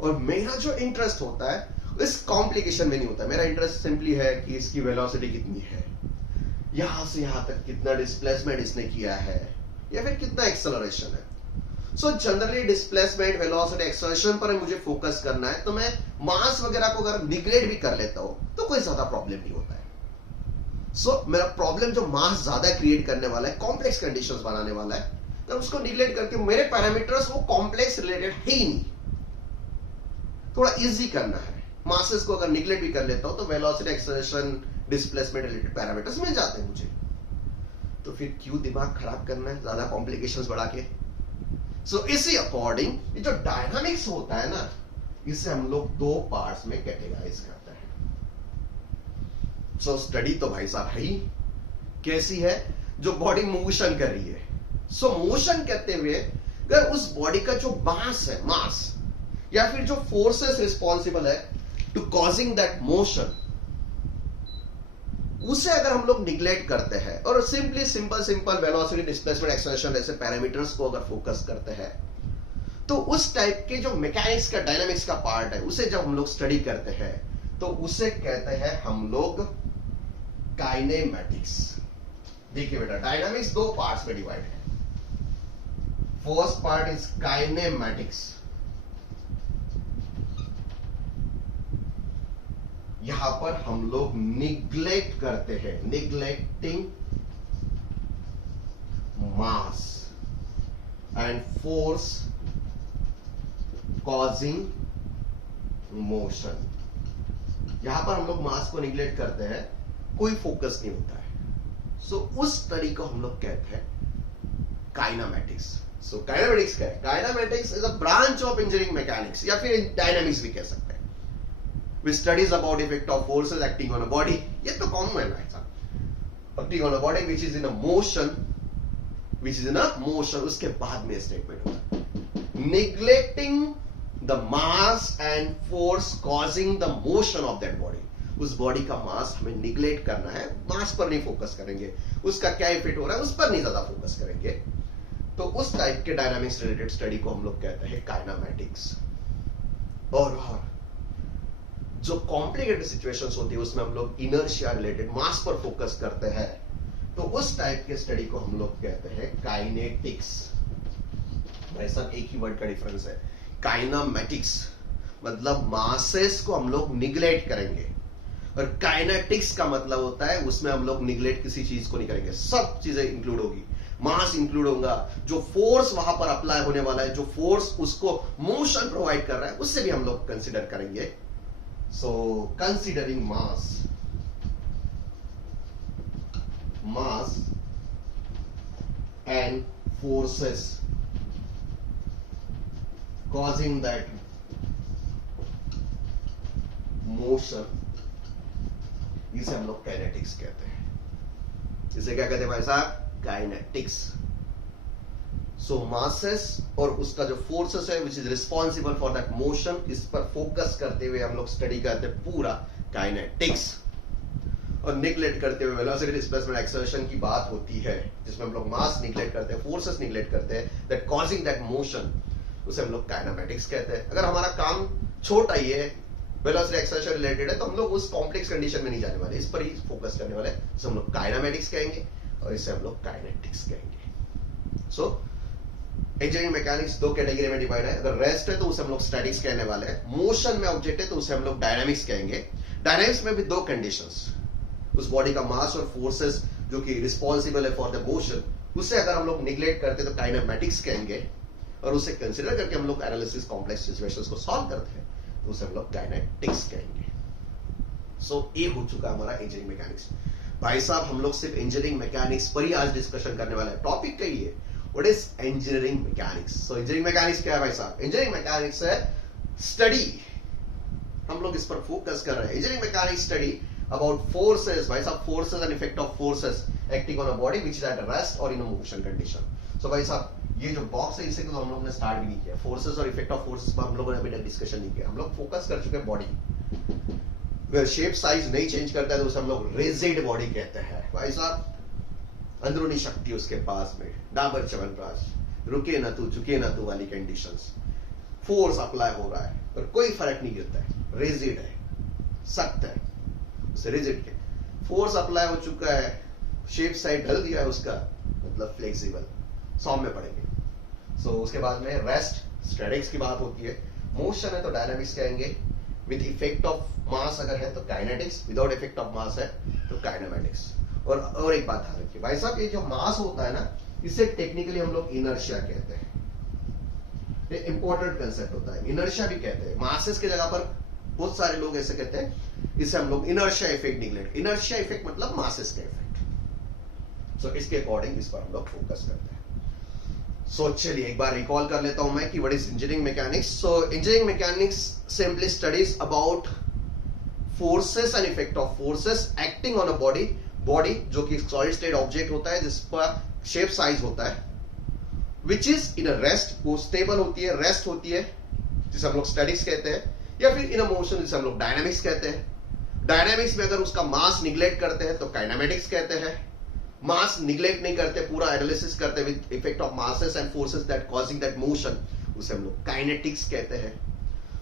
और मेरा जो इंटरेस्ट होता है इस कॉम्प्लिकेशन में नहीं होता. मेरा इंटरेस्ट सिंपली है कि इसकी वेलोसिटी कितनी है, यहां से यहां तक कितना डिस्प्लेसमेंट इसने किया है, या फिर कितना एक्सेलरेशन है. So generally displacement, velocity, acceleration पर मुझे फोकस करना है, तो मैं मास वगैरह को अगर निग्लेक्ट भी कर लेता हूं तो कोई ज्यादा प्रॉब्लम नहीं होता है. सो मेरा प्रॉब्लम जो मास ज्यादा क्रिएट करने वाला है, कॉम्प्लेक्स कंडीशंस बनाने वाला है, तो उसको निग्लेक्ट करके मेरे पैरामीटर्स वो कॉम्प्लेक्स रिलेटेड है ही नहीं, थोड़ा इजी करना है. मासेस को अगर निग्लेक्ट भी कर लेता हूं तो velocity, acceleration, displacement related parameters मिल जाते हैं मुझे. तो फिर क्यों दिमाग खराब करना है ज्यादा कॉम्प्लिकेशंस बढ़ा के. सो इसी अकॉर्डिंग ये जो डायनामिक्स होता है ना, इसे हम लोग दो पार्ट्स में कैटेगराइज करते हैं. सो स्टडी तो भाई साहब है ही कैसी है, जो बॉडी मोशन कर रही है. सो मोशन कहते हुए अगर उस बॉडी का जो मास है, मास या फिर जो फोर्सेस रिस्पॉन्सिबल है टू कॉजिंग दैट मोशन, उसे अगर हम लोग निग्लेक्ट करते हैं और सिंपल वेलोसिटी, डिस्प्लेसमेंट, एक्सेलरेशन ऐसे पैरामीटर्स को अगर फोकस करते हैं, तो उस टाइप के जो मैकेनिक्स का, डायनामिक्स का पार्ट है, उसे जब हम लोग स्टडी करते हैं तो उसे कहते हैं हम लोग काइनेमैटिक्स. देखिए बेटा, डायनामिक्स दो पार्ट्स में डिवाइड है. First part is kinematics. यहां पर हम लोग निग्लेक्ट करते हैं, neglecting mass and force causing motion. यहां पर हम लोग मास को निग्लेक्ट करते हैं, कोई फोकस नहीं होता है. सो उस स्टडी को हम लोग कहते हैं काइनेमैटिक्स. सो काइनेमैटिक्स क्या है? Kinematics is a branch of engineering mechanics, या फिर डायनामिक्स भी कह सकते हैं. which studies about effect of forces acting on a body. ये तो कॉमन है, acting on a body which is in a motion, उसके बाद में स्टेटमेंट होगा neglecting the mass and force causing the motion of that body. उस body का मास हमें निग्लेक्ट करना है, मास पर नहीं फोकस करेंगे, उसका क्या इफेक्ट हो रहा है उस पर नहीं ज्यादा फोकस करेंगे. तो उस टाइप के डायनामिक्स रिलेटेड स्टडी को हम लोग कहते हैं काइनेमैटिक्स. और जो कॉम्प्लिकेटेड सिचुएशंस होती है उसमें हम लोग इनर्शिया रिलेटेड मास पर फोकस करते हैं, तो उस टाइप के स्टडी को हम लोग कहते हैं काइनेटिक्स. भाई साहब एक ही वर्ड का डिफरेंस है. काइनेमैटिक्स मतलब मासेस को हम लोग निग्लेक्ट करेंगे, और काइनेटिक्स का मतलब होता है उसमें हम लोग निग्लेक्ट किसी चीज को नहीं करेंगे, सब चीजें इंक्लूड होगी. मास इंक्लूड होगा, जो फोर्स वहां पर अप्लाई होने वाला है, जो फोर्स उसको मोशन प्रोवाइड कर रहा है, उससे भी हम लोग कंसिडर करेंगे. So considering mass and forces causing that motion, इसे हम लोग काइनेटिक्स कहते हैं. इसे क्या कहते हैं भाई साहब? काइनेटिक्स. सो मासेस और उसका जो फोर्सेस है which is responsible for that motion, इस पर फोकस करते हुए हम लोग स्टडी करते हैं पूरा काइनेटिक्स. और निगलेक्ट करते हुए वेलोसिटी डिस्प्लेसमेंट एक्सेलरेशन की बात होती है, जिसमें हम लोग मास निगलेक्ट करते हैं, फोर्सेस निगलेक्ट करते हैं, दैट कॉजिंग दैट मोशन, उसे हम लोग काइनेमेटिक्स कहते हैं. अगर हमारा काम छोटा ही है, वेलोसिटी एक्सेलरेशन रिलेटेड है, तो हम लोग उस कॉम्प्लेक्स कंडीशन में नहीं जाने वाले, इस पर ही फोकस करने वाले. इसे हम लोग काइनेमेटिक्स कहेंगे और इसे हम लोग काइनेटिक्स कहेंगे. सो इंजीनियरिंग मैकेनिक्स दो कैटेगरी में डिवाइड है. अगर रेस्ट है तो उसे हम लोग स्टैटिक्स कहने वाले हैं. मोशन में ऑब्जेक्ट है तो उसे हम लोग डायनामिक्स कहेंगे. डायनामिक्स में भी दो कंडीशंस, उस बॉडी का मास और फोर्सेस जो कि रिस्पॉन्सिबल है फॉर द मोशन, उसे अगर हम लोग निगलेक्ट करते तो काइनेमेटिक्स कहेंगे. और उसे कंसीडर करके हम लोग एनालिसिस कॉम्प्लेक्स सिचुएशंस को सॉल्व करते हैं तो उसे हम लोग काइनेटिक्स कहेंगे. सो ये हो चुका हमारा इंजीनियरिंग मैकेनिक्स. भाई साहब हम लोग सिर्फ इंजीनियरिंग मैकेनिक्स पर ही आज डिस्कशन करने वाले हैं. टॉपिक कही है what is engineering mechanics. So engineering mechanics क्या है भाई साहब? इंजीनियरिंग मैकेनिक्स है स्टडी, हम लोग इस पर फोकस कर रहे हैं. Engineering mechanics study about forces, भाई साहब forces and effect of forces acting on a body which is at rest और इन अ मोशन कंडीशन. सो भाई साहब ये जो बॉक्स है इसे तो हम लोग ने स्टार्ट भी नहीं किया. फोर्सेस और इफेक्ट ऑफ फोर्सेस पर हम लोगों ने अभी तक डिस्कशन नहीं किया. हम लोग फोकस कर चुके हैं बॉडी. शेप साइज नहीं चेंज करता है तो उसे हम लोग रिजिड बॉडी कहते हैं. भाई साहब अंदरूनी शक्ति उसके पास में, डाबर च्यवनप्राश, रुके ना तू झुके ना तू वाली कंडीशंस. फोर्स अप्लाई हो रहा है पर कोई फर्क नहीं गिरता है, रिजिड है, सख्त है, उसे रिजिड के. फोर्स अप्लाई हो चुका है, शेप साइज ढल गया है उसका, मतलब फ्लेक्सिबल, सॉम में पड़ेंगे. सो उसके बाद में रेस्ट स्टैटिक्स की बात होती है. मोशन है तो डायनामिक्स कहेंगे. विद इफेक्ट ऑफ मास अगर है तो kinetics, without effect of mass है तो काइनेमेटिक्स. और एक बात ध्यान रखिए भाई साहब, ये जो मास होता है ना, इसे टेक्निकली हम लोग इनर्शिया कहते हैं. ये इंपॉर्टेंट कंसेप्ट होता है, इनर्शिया भी कहते हैं. मासेस की जगह पर बहुत सारे लोग ऐसे कहते हैं, इसे हम लोग inertia effect neglect. Inertia effect मतलब मासेस का इफेक्ट. सो इसके अकॉर्डिंग इस पर हम लोग फोकस करते हैं. सो चलिए एक बार रिकॉल कर लेता हूं मैं कि what is engineering mechanics. So engineering mechanics simply studies about forces and effect of forces acting on a body. Body जो कि सॉलिड स्टेट ऑब्जेक्ट होता है जिस पर शेप साइज होता है, which is in a rest, वो स्टेबल होती है, रेस्ट होती है, जिसे हम लोग स्टैटिक्स कहते हैं, या फिर इन अ मोशन जिसे हम लोग डायनामिक्स कहते हैं. डायनामिक्स में अगर उसका मास निगलेक्ट करते हैं तो काइनेमेटिक्स कहते हैं. मास निगलेक्ट नहीं करते, पूरा एनालिसिस करते with effect of masses and forces that causing that motion, उसे हम लोग काइनेटिक्स कहते हैं.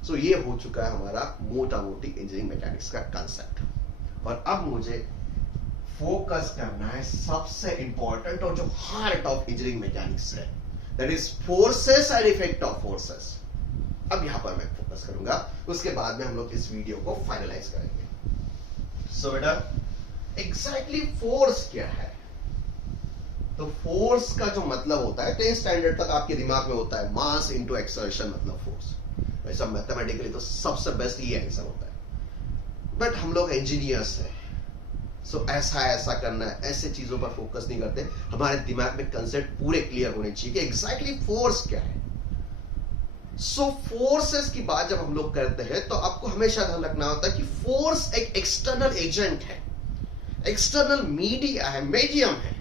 सो ये हो चुका है हमारा मोटा मोटी इंजीनियरिंग मैकेनिक्स का कंसेप्ट. और अब मुझे फोकस करना है सबसे इंपॉर्टेंट और जो हार्ट ऑफ इंजीनियरिंग मैकेनिक्स है, that is forces and effect of forces. अब यहां पर मैं फोकस करूंगा, उसके बाद में हम लोग इस वीडियो को फाइनलाइज करेंगे. सो बेटा एग्जैक्टली फोर्स क्या है? तो फोर्स का जो मतलब होता है 10th स्टैंडर्ड तक आपके दिमाग में होता है मास इनटू एक्सर्शन मतलब फोर्स. वैसा मैथमेटिकली तो सबसे बेस्ट ये आंसर होता है. बट हम लोग इंजीनियर्स हैं, सो ऐसा करना है, ऐसे चीजों पर फोकस नहीं करते. हमारे दिमाग में कंसेप्ट पूरे क्लियर होने चाहिए कि एग्जैक्टली फोर्स क्या है. सो फोर्सेस की बात जब हम लोग करते हैं तो आपको हमेशा ध्यान रखना होता है कि फोर्स एक एक्सटर्नल एजेंट है, एक्सटर्नल मीडिया है, मीडियम है.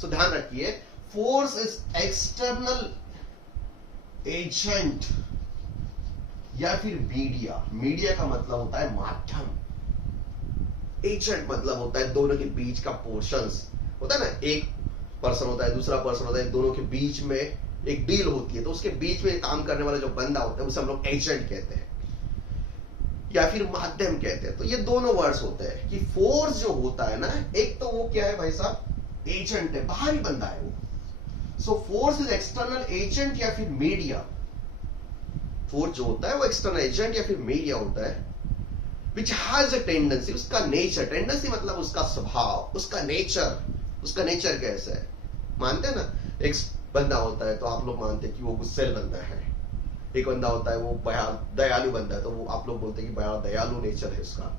सो ध्यान रखिए, फोर्स इज एक्सटर्नल एजेंट या फिर मीडिया. मीडिया का मतलब होता है माध्यम, एजेंट मतलब होता है दोनों के बीच का पोर्शंस होता है ना. एक पर्सन होता है, दूसरा पर्सन होता है, दोनों के बीच में एक डील होती है, तो उसके बीच में काम करने वाला जो बंदा होता है उसे हम लोग एजेंट कहते हैं या फिर माध्यम कहते हैं. तो ये दोनों वर्ड्स होते हैं कि फोर्स जो होता है ना, एक तो वो क्या है भाई साहब, एजेंट है, बाहरी बंदा है वो. सो फोर्स इज एक्सटर्नल एजेंट या फिर मीडिया. फोर्स जो होता है वो एक्सटर्नल एजेंट या फिर मीडिया होता है which has a tendency, उसका नेचर, टेंडेंसी मतलब उसका स्वभाव, उसका नेचर कैसा है, मानते हैं ना, एक बंदा होता है तो आप लोग मानते हैं कि वो गुस्सैल बंदा है, एक बंदा होता है वो दयालु बंदा है तो वो आप लोग बोलते हैं कि बड़ा दयालु नेचर है उसका,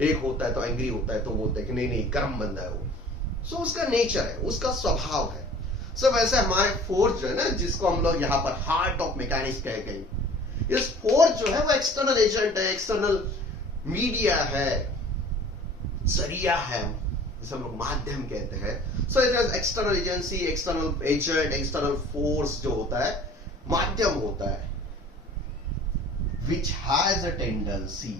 एक होता है तो एंग्री होता है तो बोलते हैं कि नहीं नहीं गर्म बंदा है वो। सो उसका नेचर है, उसका स्वभाव है। सो वैसे हमारे फोर्स जो है ना, जिसको हम लोग यहाँ पर हार्ट ऑफ मैकेनिक्स कह गए, इस फोर्स जो है वो एक्सटर्नल एजेंट है, एक्सटर्नल मीडिया है, जरिया है, जिसे हम लोग माध्यम कहते हैं। सो it is external agency, external agent, external force जो होता है, माध्यम होता है, which has a tendency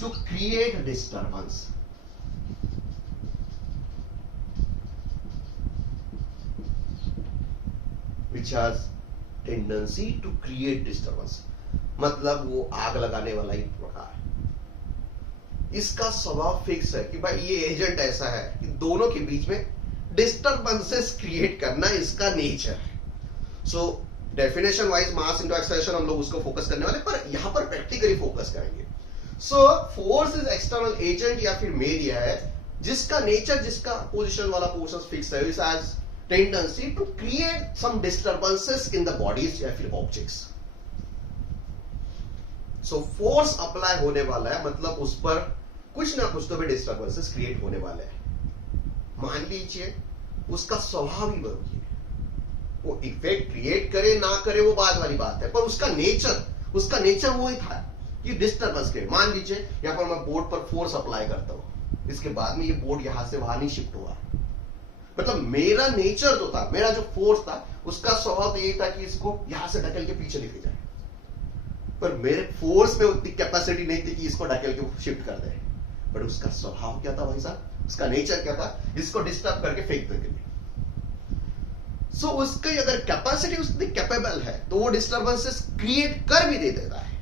to create disturbance, which has tendency to create disturbance, मतलब वो आग लगाने वाला ही प्रकार है। इसका स्वभाव फिक्स है कि भाई ये एजेंट ऐसा है कि दोनों के बीच में डिस्टर्बेंसेस क्रिएट करना इसका नेचर है। सो डेफिनेशन वाइज मास इनटू एक्सेलरेशन हम लोग उसको फोकस करने वाले, पर यहां पर प्रैक्टिकली फोकस करेंगे। So force is external agent या फिर मीडिया है जिसका नेचर, जिसका पोजीशन वाला पोर्शन फिक्स है, it has tendency to create some disturbances in the bodies या फिर ऑब्जेक्ट्स। सो फोर्स अप्लाई होने वाला है, मतलब उस पर कुछ ना कुछ तो भी डिस्टर्बेंसेस क्रिएट होने वाले हैं। मान लीजिए उसका स्वभाव ही वही है, वो इफेक्ट क्रिएट करे ना करे वो बाद वाली बात है, पर उसका नेचर वो ही था कि डिस्टर्बेंस क्रिएट। मान लीजिए यहां पर मैं बोर्ड पर फोर्स अप्लाई करता हूं, इसके बाद में ये बोर्ड यहां से वहां नहीं शिफ्ट हुआ, मतलब मेरा नेचर जो था, मेरा जो फोर्स था, उसका स्वभाव तो यही था कि इसको यहां से ढकेल के पीछे लेके जाए, पर मेरे फोर्स में उतनी कैपेसिटी नहीं थी कि इसको ढकेल के शिफ्ट कर दे। बट उसका स्वभाव क्या था भाई साहब, उसका नेचर क्या था, इसको डिस्टर्ब करके फेंक देंगे। सो उसकी अगर कैपेसिटी उसकी कैपेबल है तो वो डिस्टर्बेंसेस क्रिएट कर भी दे देता है,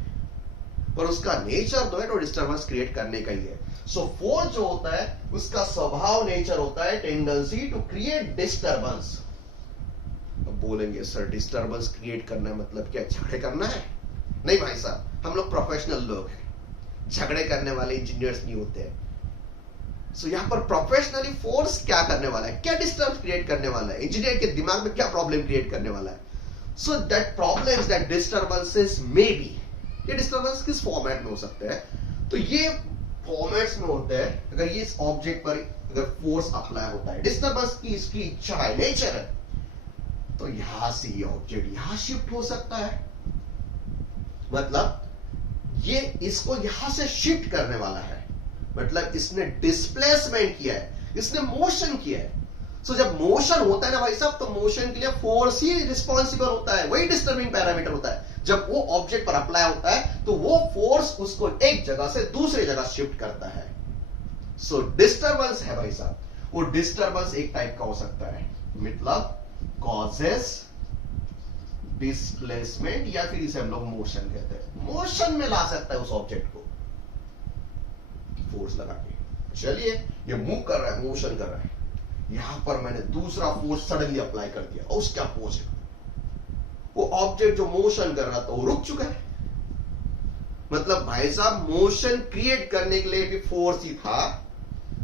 पर उसका नेचर तो है तो डिस्टर्बेंस क्रिएट करने का ही है। सो फोर्स जो होता है उसका स्वभाव, नेचर होता है टेंडेंसी टू क्रिएट डिस्टर्बेंस। अब बोलेंगे सर डिस्टर्बेंस क्रिएट करना है मतलब क्या, झगड़े करना है? नहीं भाई साहब, हम लोग प्रोफेशनल लोग हैं, झगड़े करने वाले इंजीनियर्स नहीं होते हैं। सो यहां पर प्रोफेशनली फोर्स क्या करने वाला है, क्या डिस्टर्ब क्रिएट करने वाला है, इंजीनियर के दिमाग में क्या प्रॉब्लम क्रिएट करने वाला है। So that problems, that disturbances may be, ये डिस्टर्बेंस किस फॉर्मेट में हो सकते हैं, तो ये फॉर्मेट्स में होते हैं। अगर ये इस ऑब्जेक्ट पर अगर फोर्स अप्लाई होता है, डिस्टर्बेंस की इसकी इच्छा है, नेचर है, तो यहां से ये ऑब्जेक्ट यहां शिफ्ट हो सकता है, मतलब ये इसको यहां से शिफ्ट करने वाला है, मतलब इसने डिस्प्लेसमेंट किया है, इसने मोशन किया है। सो जब मोशन होता है ना भाई साहब, तो मोशन के लिए फोर्स ही रिस्पॉन्सिबल होता है, वही डिस्टर्बिंग पैरामीटर होता है। जब वो ऑब्जेक्ट पर अप्लाई होता है तो वो फोर्स उसको एक जगह से दूसरी जगह शिफ्ट करता है। सो डिस्टर्बेंस है भाई साहब, वो डिस्टर्बेंस एक टाइप का हो सकता है, मतलब कॉजेस डिस्प्लेसमेंट, या फिर इसे हम लोग मोशन कहते हैं, मोशन में ला सकता है उस ऑब्जेक्ट को फोर्स लगा के। चलिए ये मूव कर रहा है, मोशन कर रहा है, यहां पर मैंने दूसरा फोर्स सडनली अप्लाई कर दिया और उसका फोर्स है, वो ऑब्जेक्ट जो मोशन कर रहा था वो रुक चुका है। मतलब भाई साहब मोशन क्रिएट करने के लिए भी फोर्स ही था,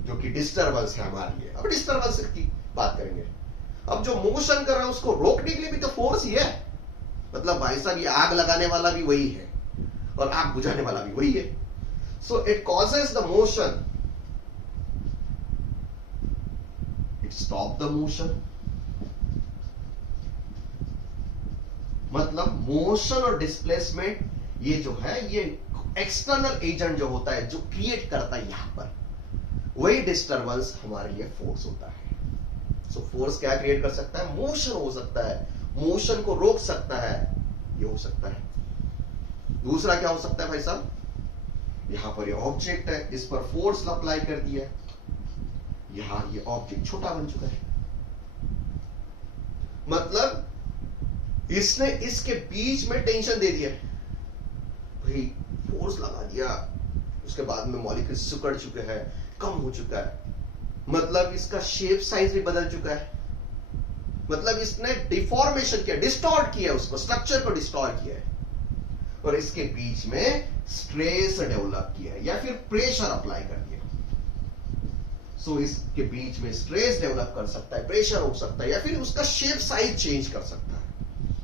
जो कि डिस्टर्बेंस है हमारे लिए। अब डिस्टर्बेंस की बात करेंगे, अब जो मोशन कर रहा है उसको रोकने के लिए भी तो फोर्स ही है। मतलब भाई साहब ये आग लगाने वाला भी वही है और आग बुझाने वाला भी वही है। So it causes the motion, it stop the motion, मतलब मोशन और डिस्प्लेसमेंट ये जो है ये एक्सटर्नल एजेंट जो होता है, जो क्रिएट करता है यहां पर, वही डिस्टर्बेंस हमारे लिए फोर्स होता है। सो फोर्स क्या क्रिएट कर सकता है, मोशन हो सकता है, मोशन को रोक सकता है, ये हो सकता है। दूसरा क्या हो सकता है भाई साहब, यहां पर ये ऑब्जेक्ट है, इस पर फोर्स अप्लाई कर दिया, यहां ये ऑब्जेक्ट छोटा बन चुका है, मतलब इसने इसके बीच में टेंशन दे दिया, भाई फोर्स लगा दिया, उसके बाद में मॉलिक्यूल सिकुड़ चुके हैं, कम हो चुका है, मतलब इसका शेप साइज भी बदल चुका है, मतलब इसने डिफॉर्मेशन किया, डिस्टॉर्ट किया, उसको स्ट्रक्चर को डिस्टॉर्ट किया है। और इसके बीच में स्ट्रेस डेवलप किया है या फिर प्रेशर अप्लाई कर दिया। सो इसके बीच में स्ट्रेस डेवलप कर सकता है, प्रेशर हो सकता है, या फिर उसका शेप साइज चेंज कर सकता है।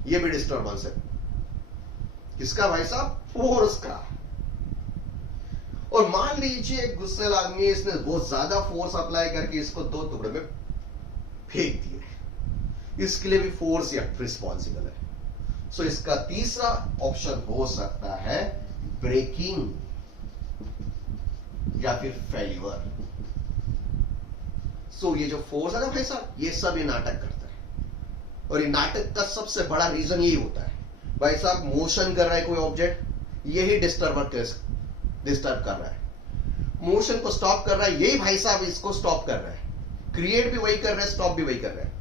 ये भी डिस्टर्बेंस है। किसका भाई साहब? फोर्स का। और मान लीजिए एक गुस्सेल आदमी है, इसने बहुत ज्यादा फोर्स अप्लाई करके इसको दो टुकड़े में फेंक दिया, इसके लिए भी फोर्स या रिस्पॉन्सिबल है। सो इसका तीसरा ऑप्शन हो सकता है ब्रेकिंग या फिर फेल्यूर। सो ये जो फोर्स है ना भाई साहब, ये सब ये नाटक करता है। और ये नाटक का सबसे बड़ा रीजन यही होता है भाई साहब, मोशन कर रहा है कोई ऑब्जेक्ट, यही डिस्टर्ब कर रहा है, मोशन को स्टॉप कर रहा है, यही भाई साहब इसको स्टॉप कर रहा है, क्रिएट भी वही कर रहा है, स्टॉप भी वही कर रहा है।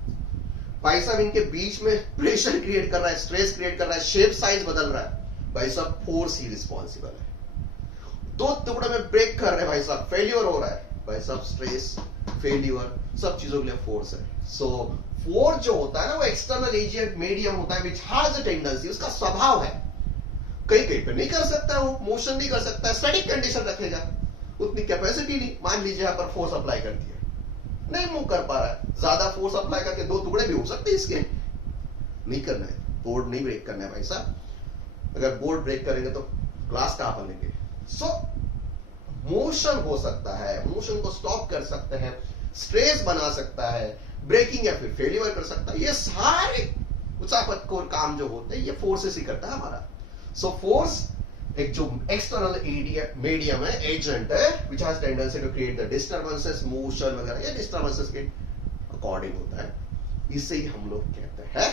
भाई साहब इनके बीच में प्रेशर क्रिएट कर रहा है, स्ट्रेस क्रिएट कर रहा है, शेप साइज बदल रहा है, भाई साहब फोर्स ही रिस्पॉन्सिबल है। दो टुकड़े में ब्रेक कर रहे हैं भाई साहब, फेल्यूर हो रहा है, भाई साहब स्ट्रेस, फेल्यूर, सब चीजों के लिए फोर्स है। सो फोर्स जो होता है ना, वो एक्सटर्नल एजेंट मीडियम होता है विच हैज अ टेंडेंसी, उसका स्वभाव है, कहीं कहीं पे नहीं कर सकता, वो मोशन नहीं कर सकता, स्टैटिक कंडीशन रखेगा, उतनी कैपेसिटी नहीं। मान लीजिए यहां पर फोर्स अप्लाई कर दिया, नहीं मूव कर पा रहा है, ज्यादा फोर्स अप्लाई करके दो टुकड़े भी हो सकते हैं इसके, नहीं करना है, बोर्ड नहीं ब्रेक करना है भाई साहब। अगर बोर्ड ब्रेक करेंगे तो ग्लास कहां पर लेंगे? सो मोशन हो सकता है, मोशन को स्टॉप कर सकते हैं, स्ट्रेस बना सकता है, ब्रेकिंग या फिर फेल्यूर कर सकता है। ये सारे उचापतखोर काम जो होते हैं ये फोर्सेस ही करता है हमारा। सो फोर्स एक जो एक्सटर्नल मीडियम है, एजेंट है, which has tendency to create the disturbances, motion वगैरह, ये डिस्टर्बेंसेस के अकॉर्डिंग होता है, इसे ही हम लोग कहते हैं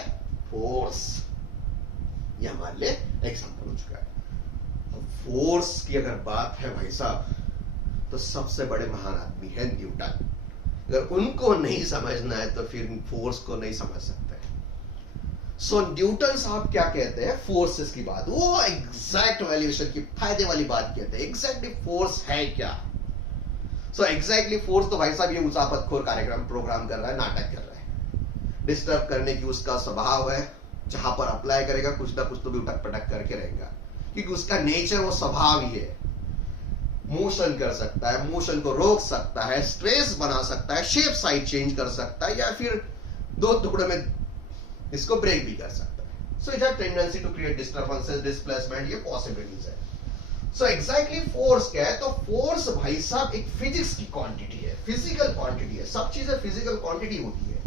फोर्स। ये हमारे लिए एग्जांपल हो चुका है। फोर्स की अगर बात है भाई साहब, तो सबसे बड़े महान आदमी है न्यूटन। अगर उनको नहीं समझना है तो फिर फोर्स को नहीं समझ सकते। सो न्यूटन साहब क्या कहते हैं फोर्सेस की बात, वो एग्जैक्ट वैल्यूएशन की फायदे वाली बात कहते हैं। एग्जैक्टली फोर्स है क्या? सो एग्जैक्टली फोर्स तो भाई साहब ये उचापतखोर कार्यक्रम प्रोग्राम कर रहा है, नाटक कर रहा है, डिस्टर्ब करने की उसका स्वभाव है, जहां पर अप्लाई करेगा कुछ ना कुछ तो भी उठक पटक करके रहेगा, क्योंकि उसका नेचर वो स्वभाव ही है। मोशन कर सकता है, मोशन को रोक सकता है, स्ट्रेस बना सकता है, शेप साइज चेंज कर सकता है, या फिर दो टुकड़े में इसको ब्रेक भी कर सकता है। So it has tendency to create disturbances, displacement, ये पॉसिबिलिटीज है। सो एग्जैक्टली फोर्स क्या है? तो फोर्स भाई साहब एक फिजिक्स की क्वांटिटी है, फिजिकल क्वांटिटी है, सब चीजें फिजिकल क्वांटिटी होती है।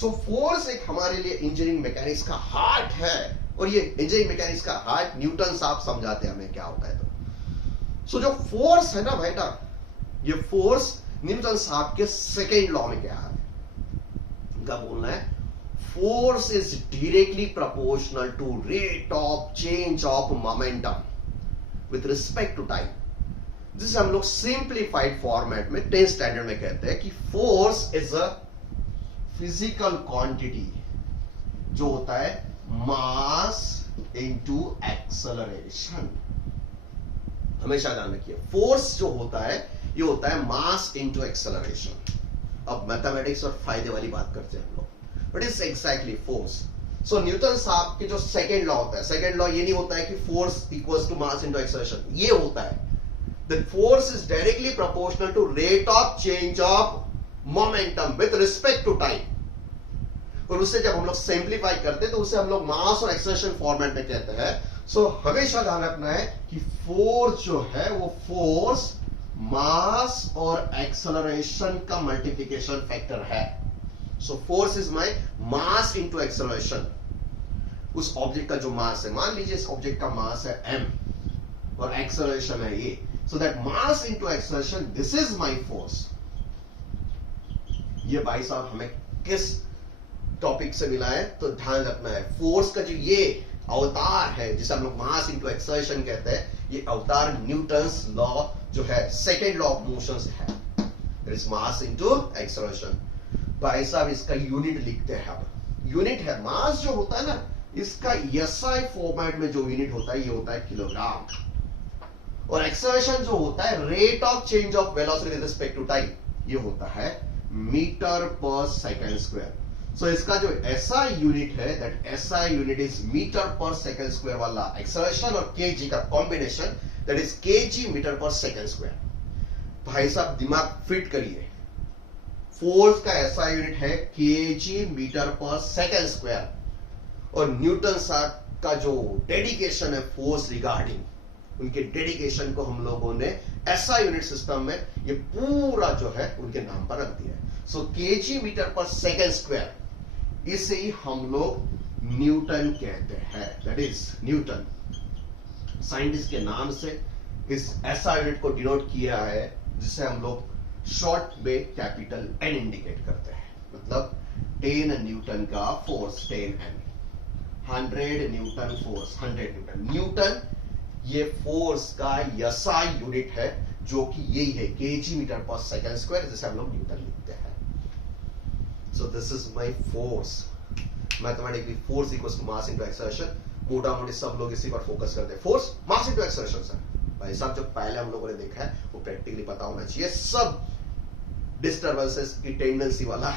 सो फोर्स एक हमारे लिए इंजीनियरिंग मैकेनिक्स का हार्ट है, और ये इंजीनियरिंग मैकेनिक्स का हार्ट न्यूटन साहब समझाते हैं हमें क्या होता है। सो जो फोर्स है ना बेटा, ये फोर्स न्यूटन साहब के सेकेंड लॉ में क्या है, उनका बोलना है force is directly proportional to rate of change of momentum with respect to time. जिसे हम लोग सिंप्लीफाइड फॉर्मेट में 10th स्टैंडर्ड में कहते हैं कि force is a physical quantity जो होता है मास इनटू एक्सेलरेशन। हमेशा ध्यान रखिए, फोर्स जो होता है ये होता है मास इनटू एक्सेलरेशन। अब मैथमेटिक्स और फायदे वाली बात करते हैं हम लोग, but it's exactly force. So Newton साहब के जो सेकेंड लॉ होता है, सेकेंड लॉ ये नहीं होता है कि force equals to mass into acceleration, ये होता है that force is directly proportional to rate of change of momentum with respect to time. और उससे जब हम लोग सिंप्लीफाई करते हैं तो उसे हम लोग मास और एक्सेलरेशन फॉर्मेट में कहते हैं। सो हमेशा ध्यान रखना है कि फोर्स जो है वो फोर्स मास और एक्सेलरेशन का मल्टीप्लिकेशन फैक्टर है। सो force is my mass into acceleration. उस ऑब्जेक्ट का जो मास है, मान लीजिए इस ऑब्जेक्ट का मास है m और एक्सेलरेशन है a, so that mass into acceleration, this is my force. ये भाई साहब हमें किस टॉपिक से मिला है तो ध्यान रखना है, फोर्स का जो ये अवतार है जिसे हम लोग मास इनटू एक्सेलरेशन कहते हैं, ये अवतार न्यूटन्स लॉ जो है सेकेंड लॉ ऑफ मोशन से है, it is mass into acceleration. भाई साहब इसका यूनिट लिखते हैं हम, यूनिट है मास जो होता है ना, इसका SI फॉर्मेट में जो यूनिट होता है ये होता है किलोग्राम, और एक्सेलरेशन जो होता है rate of change of velocity with respect to time, ये होता है metre per second square. So इसका जो एसआई यूनिट है, that SI unit is metre per second square वाला एक्सर्शन और केजी का combination, that is KG metre per second square. भाई साहब दिमाग फिट करिए, फोर्स का एसआई यूनिट है KG metre per second square, और न्यूटन साहब का जो डेडिकेशन है फोर्स रिगार्डिंग, उनके डेडिकेशन को हम लोगों ने एसआई यूनिट सिस्टम में ये पूरा जो है उनके नाम पर रख दिया है। सो KG metre per second square, इसे ही हम लोग न्यूटन कहते हैं, दैट इज न्यूटन। साइंटिस्ट के नाम से इस एसआई यूनिट को डिनोट किया है, जिसे हम लोग शॉर्ट में कैपिटल एन इंडिकेट करते हैं। मतलब 10 न्यूटन का force, 10 N, 100 Newton force, 100 Newton. Newton ये फोर्स का एसआई यूनिट है, जो कि यही है KG metre per second square, जिसे हम लोग न्यूटन लिखते हैं। So this is my force. Mathematically force equals to mass into exertion. मोटा मोटी सब लोग इसी पर फोकस करते हैं, force mass into exertion. Sir भाई साहब जो पहले हम लोगों ने देखा है वो प्रैक्टिकली पता होना चाहिए। सब डिस्टर्बेंसेस की टेंडेंसी वाला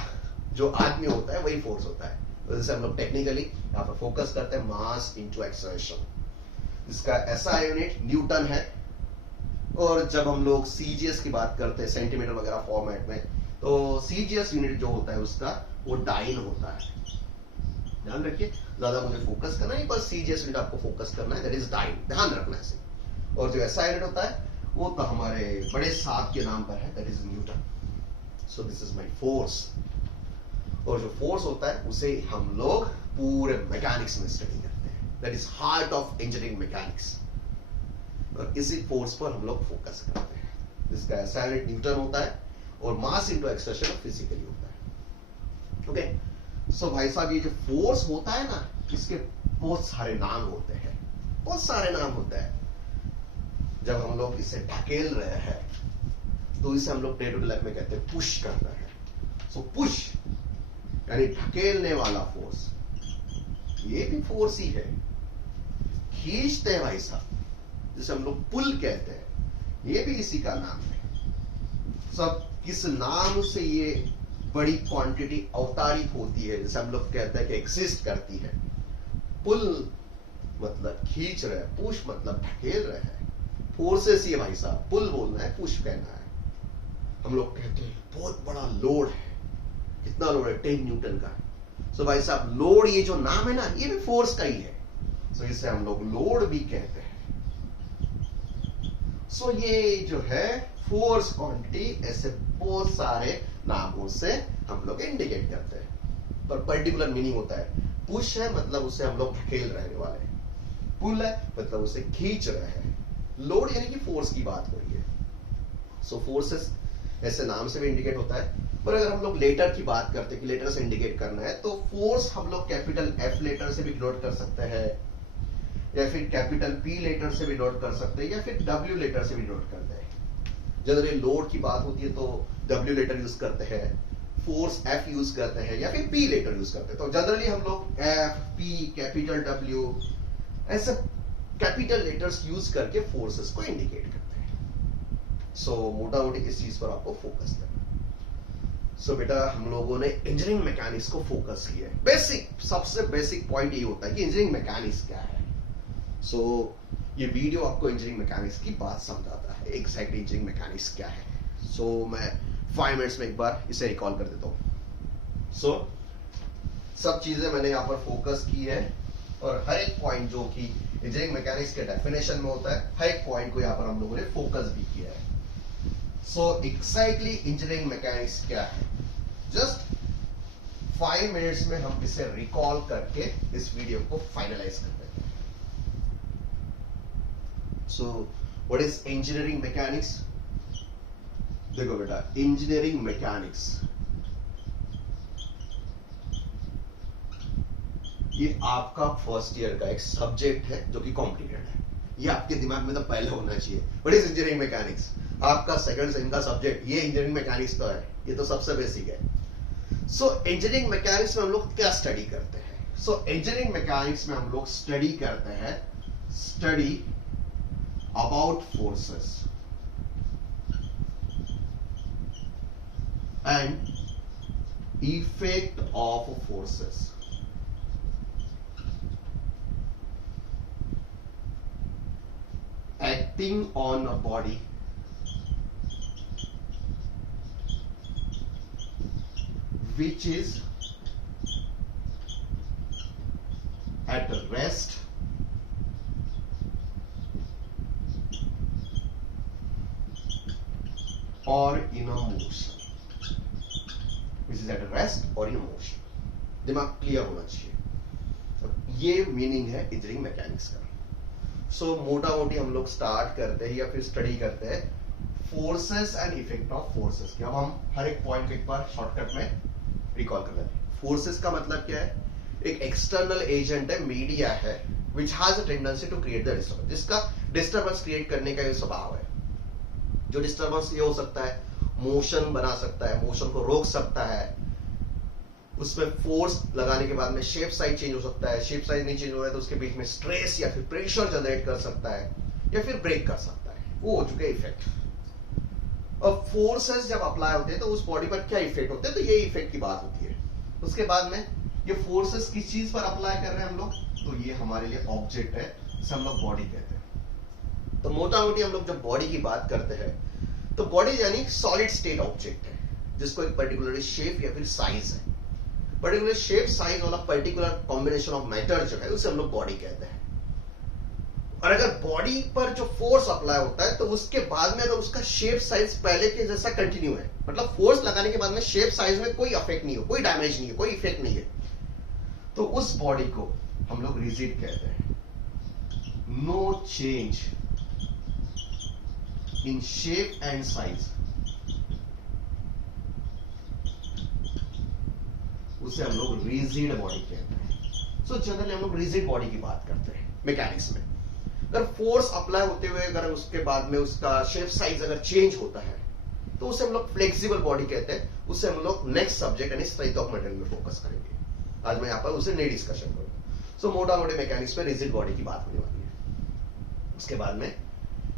जो आदमी होता है वही फोर्स होता है। जैसे हम लोग टेक्निकली यहाँ पर फोकस करते हैं मास इनटू एक्सर्शन। इसका एसआई यूनिट न्यूटन है, और जब हम लोग सीजीएस की बात करते हैं सेंटीमीटर वगैरह फॉर्मेट में, तो सीजीएस यूनिट जो होता है उसका वो डाइन होता है। ध्यान रखिए, ज्यादा मुझे फोकस करना नहीं, पर सीजीएस यूनिट आपको फोकस करना है, दैट इज डाइन, ध्यान रखना है। और जो एसआई यूनिट होता है वो तो हमारे बड़े साहब के नाम पर है, that is Newton. So this is my force. और जो फोर्स होता है उसे हम लोग पूरे मैकेनिक्स में स्टडी करते हैं, that is heart of engineering mechanics. और इसी फोर्स पर हम लोग फोकस करते हैं। इसका एसआई यूनिट न्यूटन होता है, और मास इनटू एक्सर्शन फिजिकली होता है। ओके, सो भाई साहब ये जो फोर्स होता है ना, इसके बहुत सारे नाम होते हैं, बहुत सारे नाम होते हैं। जब हम लोग इसे ढकेल रहे हैं तो इसे हम लोग डे टू डे लाइफ में कहते हैं पुश कर रहे हैं। सो पुश यानी ढकेलने वाला फोर्स, ये भी फोर्स ही है। खींचते हैं भाई साहब, जिसे हम लोग पुल कहते हैं, ये भी इसी का नाम है। सब किस नाम से ये बड़ी क्वांटिटी अवतारित होती है, जैसे हम लोग कहते हैं कि एग्जिस्ट करती है। पुल मतलब खींच रहे हैं, पुश मतलब ढकेल रहे हैं। फोर्सेस ही भाई साहब, पुल बोलना है, पुश कहना है। हम लोग कहते हैं बहुत बड़ा लोड है, कितना लोड है, 10 न्यूटन का। सो भाई साहब लोड, ये जो नाम है ना, ये भी फोर्स का ही है। सो इसे हम लोग लोड भी कहते हैं। सो ये जो है फोर्स क्वांटिटी, ऐसे बहुत सारे नामों से हम लोग इंडिकेट करते हैं, पर पर्टिकुलर मीनिंग होता है। पुश है मतलब उसे हम लोग ढकेल रहने वाले, पुल है मतलब उसे खींच रहे हैं, लोड यानी कि फोर्स की बात हो रही है। सो फोर्सेस ऐसे नाम से भी इंडिकेट होता है। पर अगर हम लोग लेटर की बात करते हैं कि लेटर से इंडिकेट करना है, तो फोर्स हम लोग कैपिटल एफ लेटर से भी डिनोट कर सकते हैं, या फिर कैपिटल पी लेटर से भी डिनोट कर सकते हैं, या फिर डब्ल्यू लेटर से भी डिनोट करते हैं। जनरली लोड की बात होती है तो डब्ल्यू लेटर यूज करते हैं, फोर्स एफ यूज करते हैं, या फिर पी लेटर यूज करते हैं। तो जनरली हम लोग एफ, पी, कैपिटल डब्ल्यू ऐसे कैपिटल लेटर्स यूज करके फोर्सेस को इंडिकेट करते हैं। सो मोटा मोटी इस चीज पर आपको फोकस करना। सो बेटा हम लोगों ने इंजीनियरिंग मैकेनिक्स को फोकस किया है। बेसिक, सबसे बेसिक पॉइंट ये होता है कि इंजीनियरिंग मैकेनिक्स क्या है। सो ये वीडियो आपको इंजीनियरिंग मैकेनिक्स की बात समझाता है, एग्जैक्टली इंजीनियरिंग मैकेनिक्स क्या है। सो मैं 5 मिनट्स में एक बार इसे रिकॉल कर देता हूँ। सो सब चीजें मैंने यहाँ पर फोकस की है, और हर एक पॉइंट जो कि इंजीनियरिंग मैकेनिक्स के डेफिनेशन में होता है, हर एक पॉइंट को यहाँ पर हम लोगों ने फोकस भी किया है। सो एग्जैक्टली इंजीनियरिंग मैकेनिक्स क्या है, जस्ट 5 मिनट्स में हम इसे रिकॉल करके इस वीडियो को फाइनलाइज कर देते हैं। सो व्हाट इज इंजीनियरिंग मैकेनिक्स? देखो बेटा, इंजीनियरिंग मैकेनिक्स ये आपका फर्स्ट ईयर का एक सब्जेक्ट है जो कि कॉम्प्लिकेटेड है। ये आपके दिमाग में तो पहले होना चाहिए। What is engineering mechanics? आपका सेकंड सेम का सब्जेक्ट ये इंजीनियरिंग मैकेनिक्स तो है, ये तो सबसे बेसिक है। सो इंजीनियरिंग मैकेनिक्स में हम लोग क्या स्टडी करते हैं? सो इंजीनियरिंग मैकेनिक्स में हम लोग स्टडी करते हैं, study about forces and effect of forces acting on a body which is at rest or in a motion, which is at rest or in a motion. दिमाग clear होना चाहिए। ये meaning है इंजीनियरिंग मैकेनिक्स का। सो मोटा मोटी हम लोग स्टार्ट करते हैं या फिर स्टडी करते हैं forces and effect of forces की। अब हम हर एक पॉइंट एक बार शॉर्टकट में रिकॉल कर लेते हैं। फोर्सेस का मतलब क्या है? एक एक्सटर्नल एजेंट है, मीडिया है, which has a tendency to create the disturbance, जिसका डिस्टर्बेंस क्रिएट करने का ये स्वभाव है। जो डिस्टर्बेंस ये हो सकता है, मोशन बना सकता है, मोशन को रोक सकता है, उसमें फोर्स लगाने के बाद में शेप साइज चेंज हो सकता है, शेप साइज नहीं चेंज हो रहा है तो उसके बीच में स्ट्रेस या फिर प्रेशर जनरेट कर सकता है या फिर ब्रेक कर सकता है। वो हो चुके इफेक्ट। अब फोर्सेस जब अप्लाई होते हैं तो उस बॉडी पर क्या इफेक्ट होते हैं, तो ये इफेक्ट की बात होती है। उसके बाद में ये फोर्सेस किस चीज पर अप्लाई कर रहे हैं हम लोग, तो ये हमारे लिए ऑब्जेक्ट है, जिसे हम लोग बॉडी कहते हैं। तो मोटा मोटी हम लोग जब बॉडी की बात करते हैं तो बॉडी यानी सॉलिड स्टेट ऑब्जेक्ट है, जिसको एक पर्टिकुलर शेप या फिर साइज है। पर्टिकुलर शेप साइज वाला पर्टिकुलर कॉम्बिनेशन ऑफ मैटर जो है उसे हम लोग बॉडी कहते हैं। और अगर बॉडी पर जो फोर्स अप्लाई होता है तो उसके बाद में अगर उसका शेप साइज पहले के जैसा कंटिन्यू है, मतलब फोर्स लगाने के बाद में शेप साइज में कोई अफेक्ट नहीं हो, कोई डैमेज नहीं है, कोई इफेक्ट नहीं है, तो उस बॉडी को हम लोग रिजिड कहते हैं। No change in shape and size, उसे हम लोग रिजिड बॉडी कहते हैं। सो जनरली हम लोग रिजिड बॉडी की बात करते हैं मैकेनिक्स में। अगर फोर्स अप्लाई होते हुए अगर उसके बाद में उसका शेप साइज अगर चेंज होता है तो उसे हम लोग फ्लेक्सिबल बॉडी कहते हैं। उसे हम लोग नेक्स्ट सब्जेक्ट यानी स्ट्रेंथ ऑफ मटेरियल में फोकस करेंगे। आज मैं यहाँ पर उसे नहीं डिस्कशन करूंगा। सो मोटा मोटे मैकेनिक्स में रिजिड बॉडी की बात होने वाली है। उसके बाद में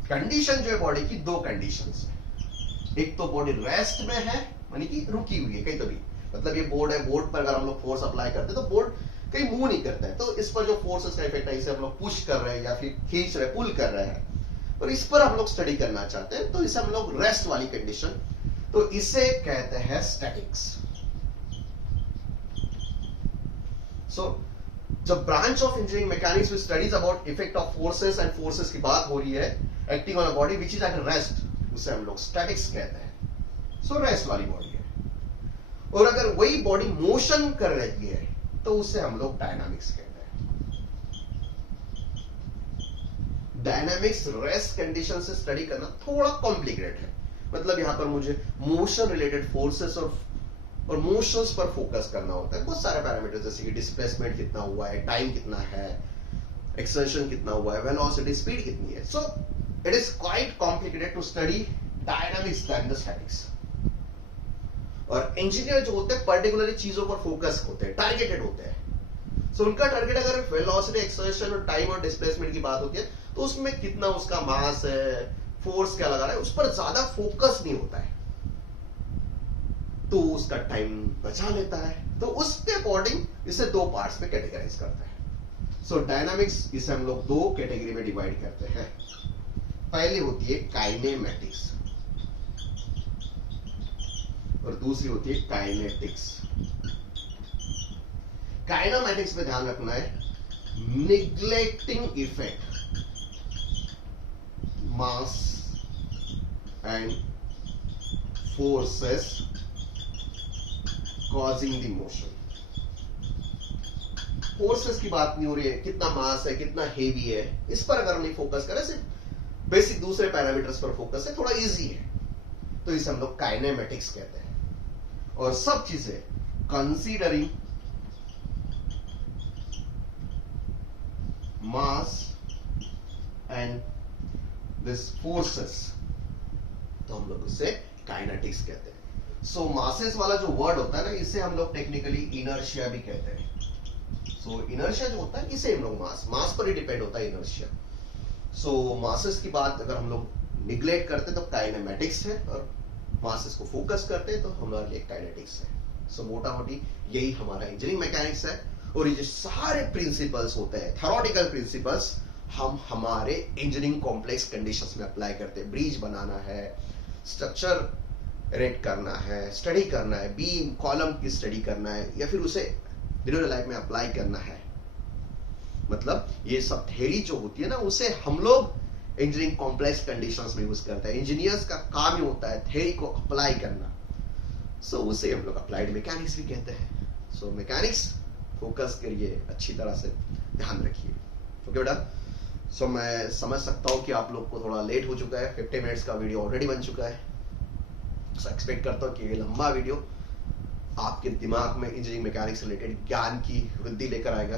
कंडीशन जो है बॉडी की, दो कंडीशन है। एक तो बॉडी रेस्ट में है, यानी कि रुकी हुई है कहीं तो भी, मतलब ये बोर्ड है, बोर्ड पर अगर हम लोग फोर्स अप्लाई करते हैं तो बोर्ड कहीं मूव नहीं करता है, तो इस पर जो फोर्सेस का इफेक्ट है इसे हम लोग पुश कर रहे हैं या फिर खींच रहे, पुल कर रहे हैं, और इस पर हम लोग स्टडी करना चाहते हैं, तो इसे हम लोग रेस्ट वाली कंडीशन, तो इसे कहते हैं स्टैटिक्स। सो जब ब्रांच ऑफ इंजीनियरिंग मैकेनिक्स में studies about effect of forces and forces की बात हो रही है acting on a body which is at rest, उसे हम लोग स्टैटिक्स कहते हैं। सो रेस्ट वाली बॉडी है। और अगर वही बॉडी मोशन कर रही है तो उसे हम लोग डायनामिक्स कहते हैं। डायनामिक्स रेस्ट कंडीशन से स्टडी करना थोड़ा कॉम्प्लिकेटेड है, मतलब यहां पर मुझे मोशन रिलेटेड फोर्सेस और मोशंस पर फोकस करना होता है। बहुत सारे पैरामीटर्स जैसे कि डिस्प्लेसमेंट कितना हुआ है, टाइम कितना है, एक्सर्शन कितना हुआ है, वेलोसिटी, स्पीड कितनी है। So it is quite complicated to study dynamics then the statics. और इंजीनियर जो होते हैं पर्टिकुलरली चीजों पर फोकस होते हैं, टारगेटेड होते हैं। सो उनका टारगेट अगर वेलोसिटी, एक्सर्शन और टाइम और डिस्प्लेसमेंट की बात होती है तो उसमें कितना उसका मास है, फोर्स क्या लगा रहा है, उस पर ज्यादा फोकस नहीं होता है, तो उसका टाइम बचा लेता है। तो उसके अकॉर्डिंग इसे दो पार्ट्स में कैटेगराइज करते हैं। सो डायनामिक्स इसे हम लोग दो कैटेगरी में डिवाइड करते हैं। पहली होती है काइनेमैटिक्स और दूसरी होती है काइनेटिक्स। काइनेमैटिक्स में ध्यान रखना है, neglecting effect mass and forces causing the motion. Forces की बात नहीं हो रही है, कितना मास है, कितना हेवी है, इस पर अगर हम नहीं फोकस करें, सिर्फ बेसिक दूसरे पैरामीटर्स पर फोकस है, थोड़ा इजी है, तो इसे हम लोग काइनेमैटिक्स कहते हैं। और सब चीजें considering mass and this forces, तो हम लोग उसे काइनेटिक्स कहते हैं। सो मासेस वाला जो वर्ड होता है ना, इसे हम लोग टेक्निकली इनर्शिया भी कहते हैं। सो इनर्शिया जो होता है इसे हम लोग मास पर ही डिपेंड होता है इनर्शिया। सो मासेस की बात अगर हम लोग निग्लेक्ट करते हैं तो काइनेमैटिक्स है, और मासेस को फोकस करते हैं तो हमारे लिए काइनेटिक्स है। सो मोटा मोटी यही हमारा इंजीनियरिंग मैकेनिक्स है। और ये जो सारे प्रिंसिपल्स होते हैं, थ्योरेटिकल प्रिंसिपल्स, हम हमारे इंजीनियरिंग कॉम्प्लेक्स कंडीशंस में अप्लाई करते हैं। ब्रिज बनाना है, स्ट्रक्चर रेट करना है, स्टडी करना है, बीम कॉलम की स्टडी करना है, या फिर उसे रियल लाइफ में अप्लाई करना है। मतलब ये सब थ्योरी जो होती है ना, उसे हम लोग इंजीनियरिंग कॉम्प्लेक्स कंडीशंस में यूज करते हैं। इंजीनियर्स का काम ही होता है थ्योरी को अप्लाई करना। सो उसे हम लोग अप्लाइड मैकेनिक्स भी कहते हैं। सो मैकेनिक्स फोकस करिए, अच्छी तरह से ध्यान रखिए। ओके बेटा। सो मैं समझ सकता हूँ कि आप लोग को थोड़ा लेट हो चुका है, 50 मिनट्स का वीडियो ऑलरेडी बन चुका है। सो एक्सपेक्ट करता हूँ कि ये लंबा वीडियो आपके दिमाग में इंजीनियरिंग मैकेनिक्स रिलेटेड ज्ञान की वृद्धि लेकर आएगा।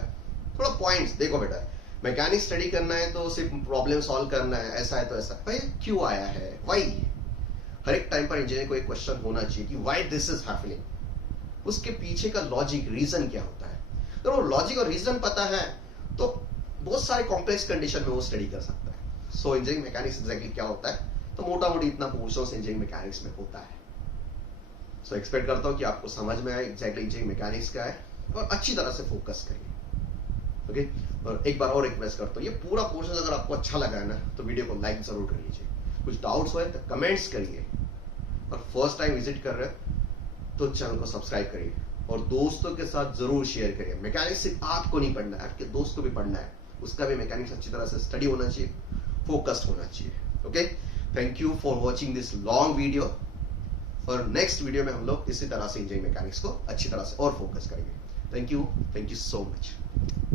थोड़ा पॉइंट्स देखो बेटा, मैकेनिक्स स्टडी करना है तो सिर्फ प्रॉब्लम सॉल्व करना है, ऐसा है तो ऐसा, भाई क्यों आया है, व्हाई। हर एक टाइम पर इंजीनियर को एक क्वेश्चन होना चाहिए कि व्हाई दिस इज हैपनिंग। उसके पीछे का लॉजिक, रीजन क्या होता है। तो वो लॉजिक और रीजन पता है तो बहुत सारे कॉम्प्लेक्स कंडीशन में वो स्टडी कर सकता है। सो इंजीनियरिंग मैकेनिक्स एग्जैक्टली क्या होता है, तो मोटा मोटी इतना पोर्शंस इंजीनियरिंग मैकेनिक्स में होता है। सो एक्सपेक्ट करता हूँ कि आपको समझ में आए एग्जैक्टली इंजीनियरिंग मैकेनिक्स क्या है, और अच्छी तरह से फोकस करिए। ओके। और एक बार और रिक्वेस्ट करता हूँ, ये पूरा पोर्शन अगर आपको अच्छा लगा है ना, तो वीडियो को लाइक जरूर कर लीजिए। कुछ डाउट्स हो तो कमेंट्स करिए, और फर्स्ट टाइम विजिट कर रहे हो तो चैनल को सब्सक्राइब करिए, और दोस्तों के साथ जरूर शेयर करिए। मैकेनिक्स सिर्फ आपको नहीं पढ़ना है, आपके दोस्त को भी पढ़ना है, उसका भी मैकेनिक्स अच्छी तरह से स्टडी होना चाहिए, फोकस्ड होना चाहिए। Okay, thank you for watching this long video. और नेक्स्ट वीडियो में हम लोग इसी तरह से इंजीनियरिंग मैकेनिक्स को अच्छी तरह से और फोकस करेंगे। Thank you so much.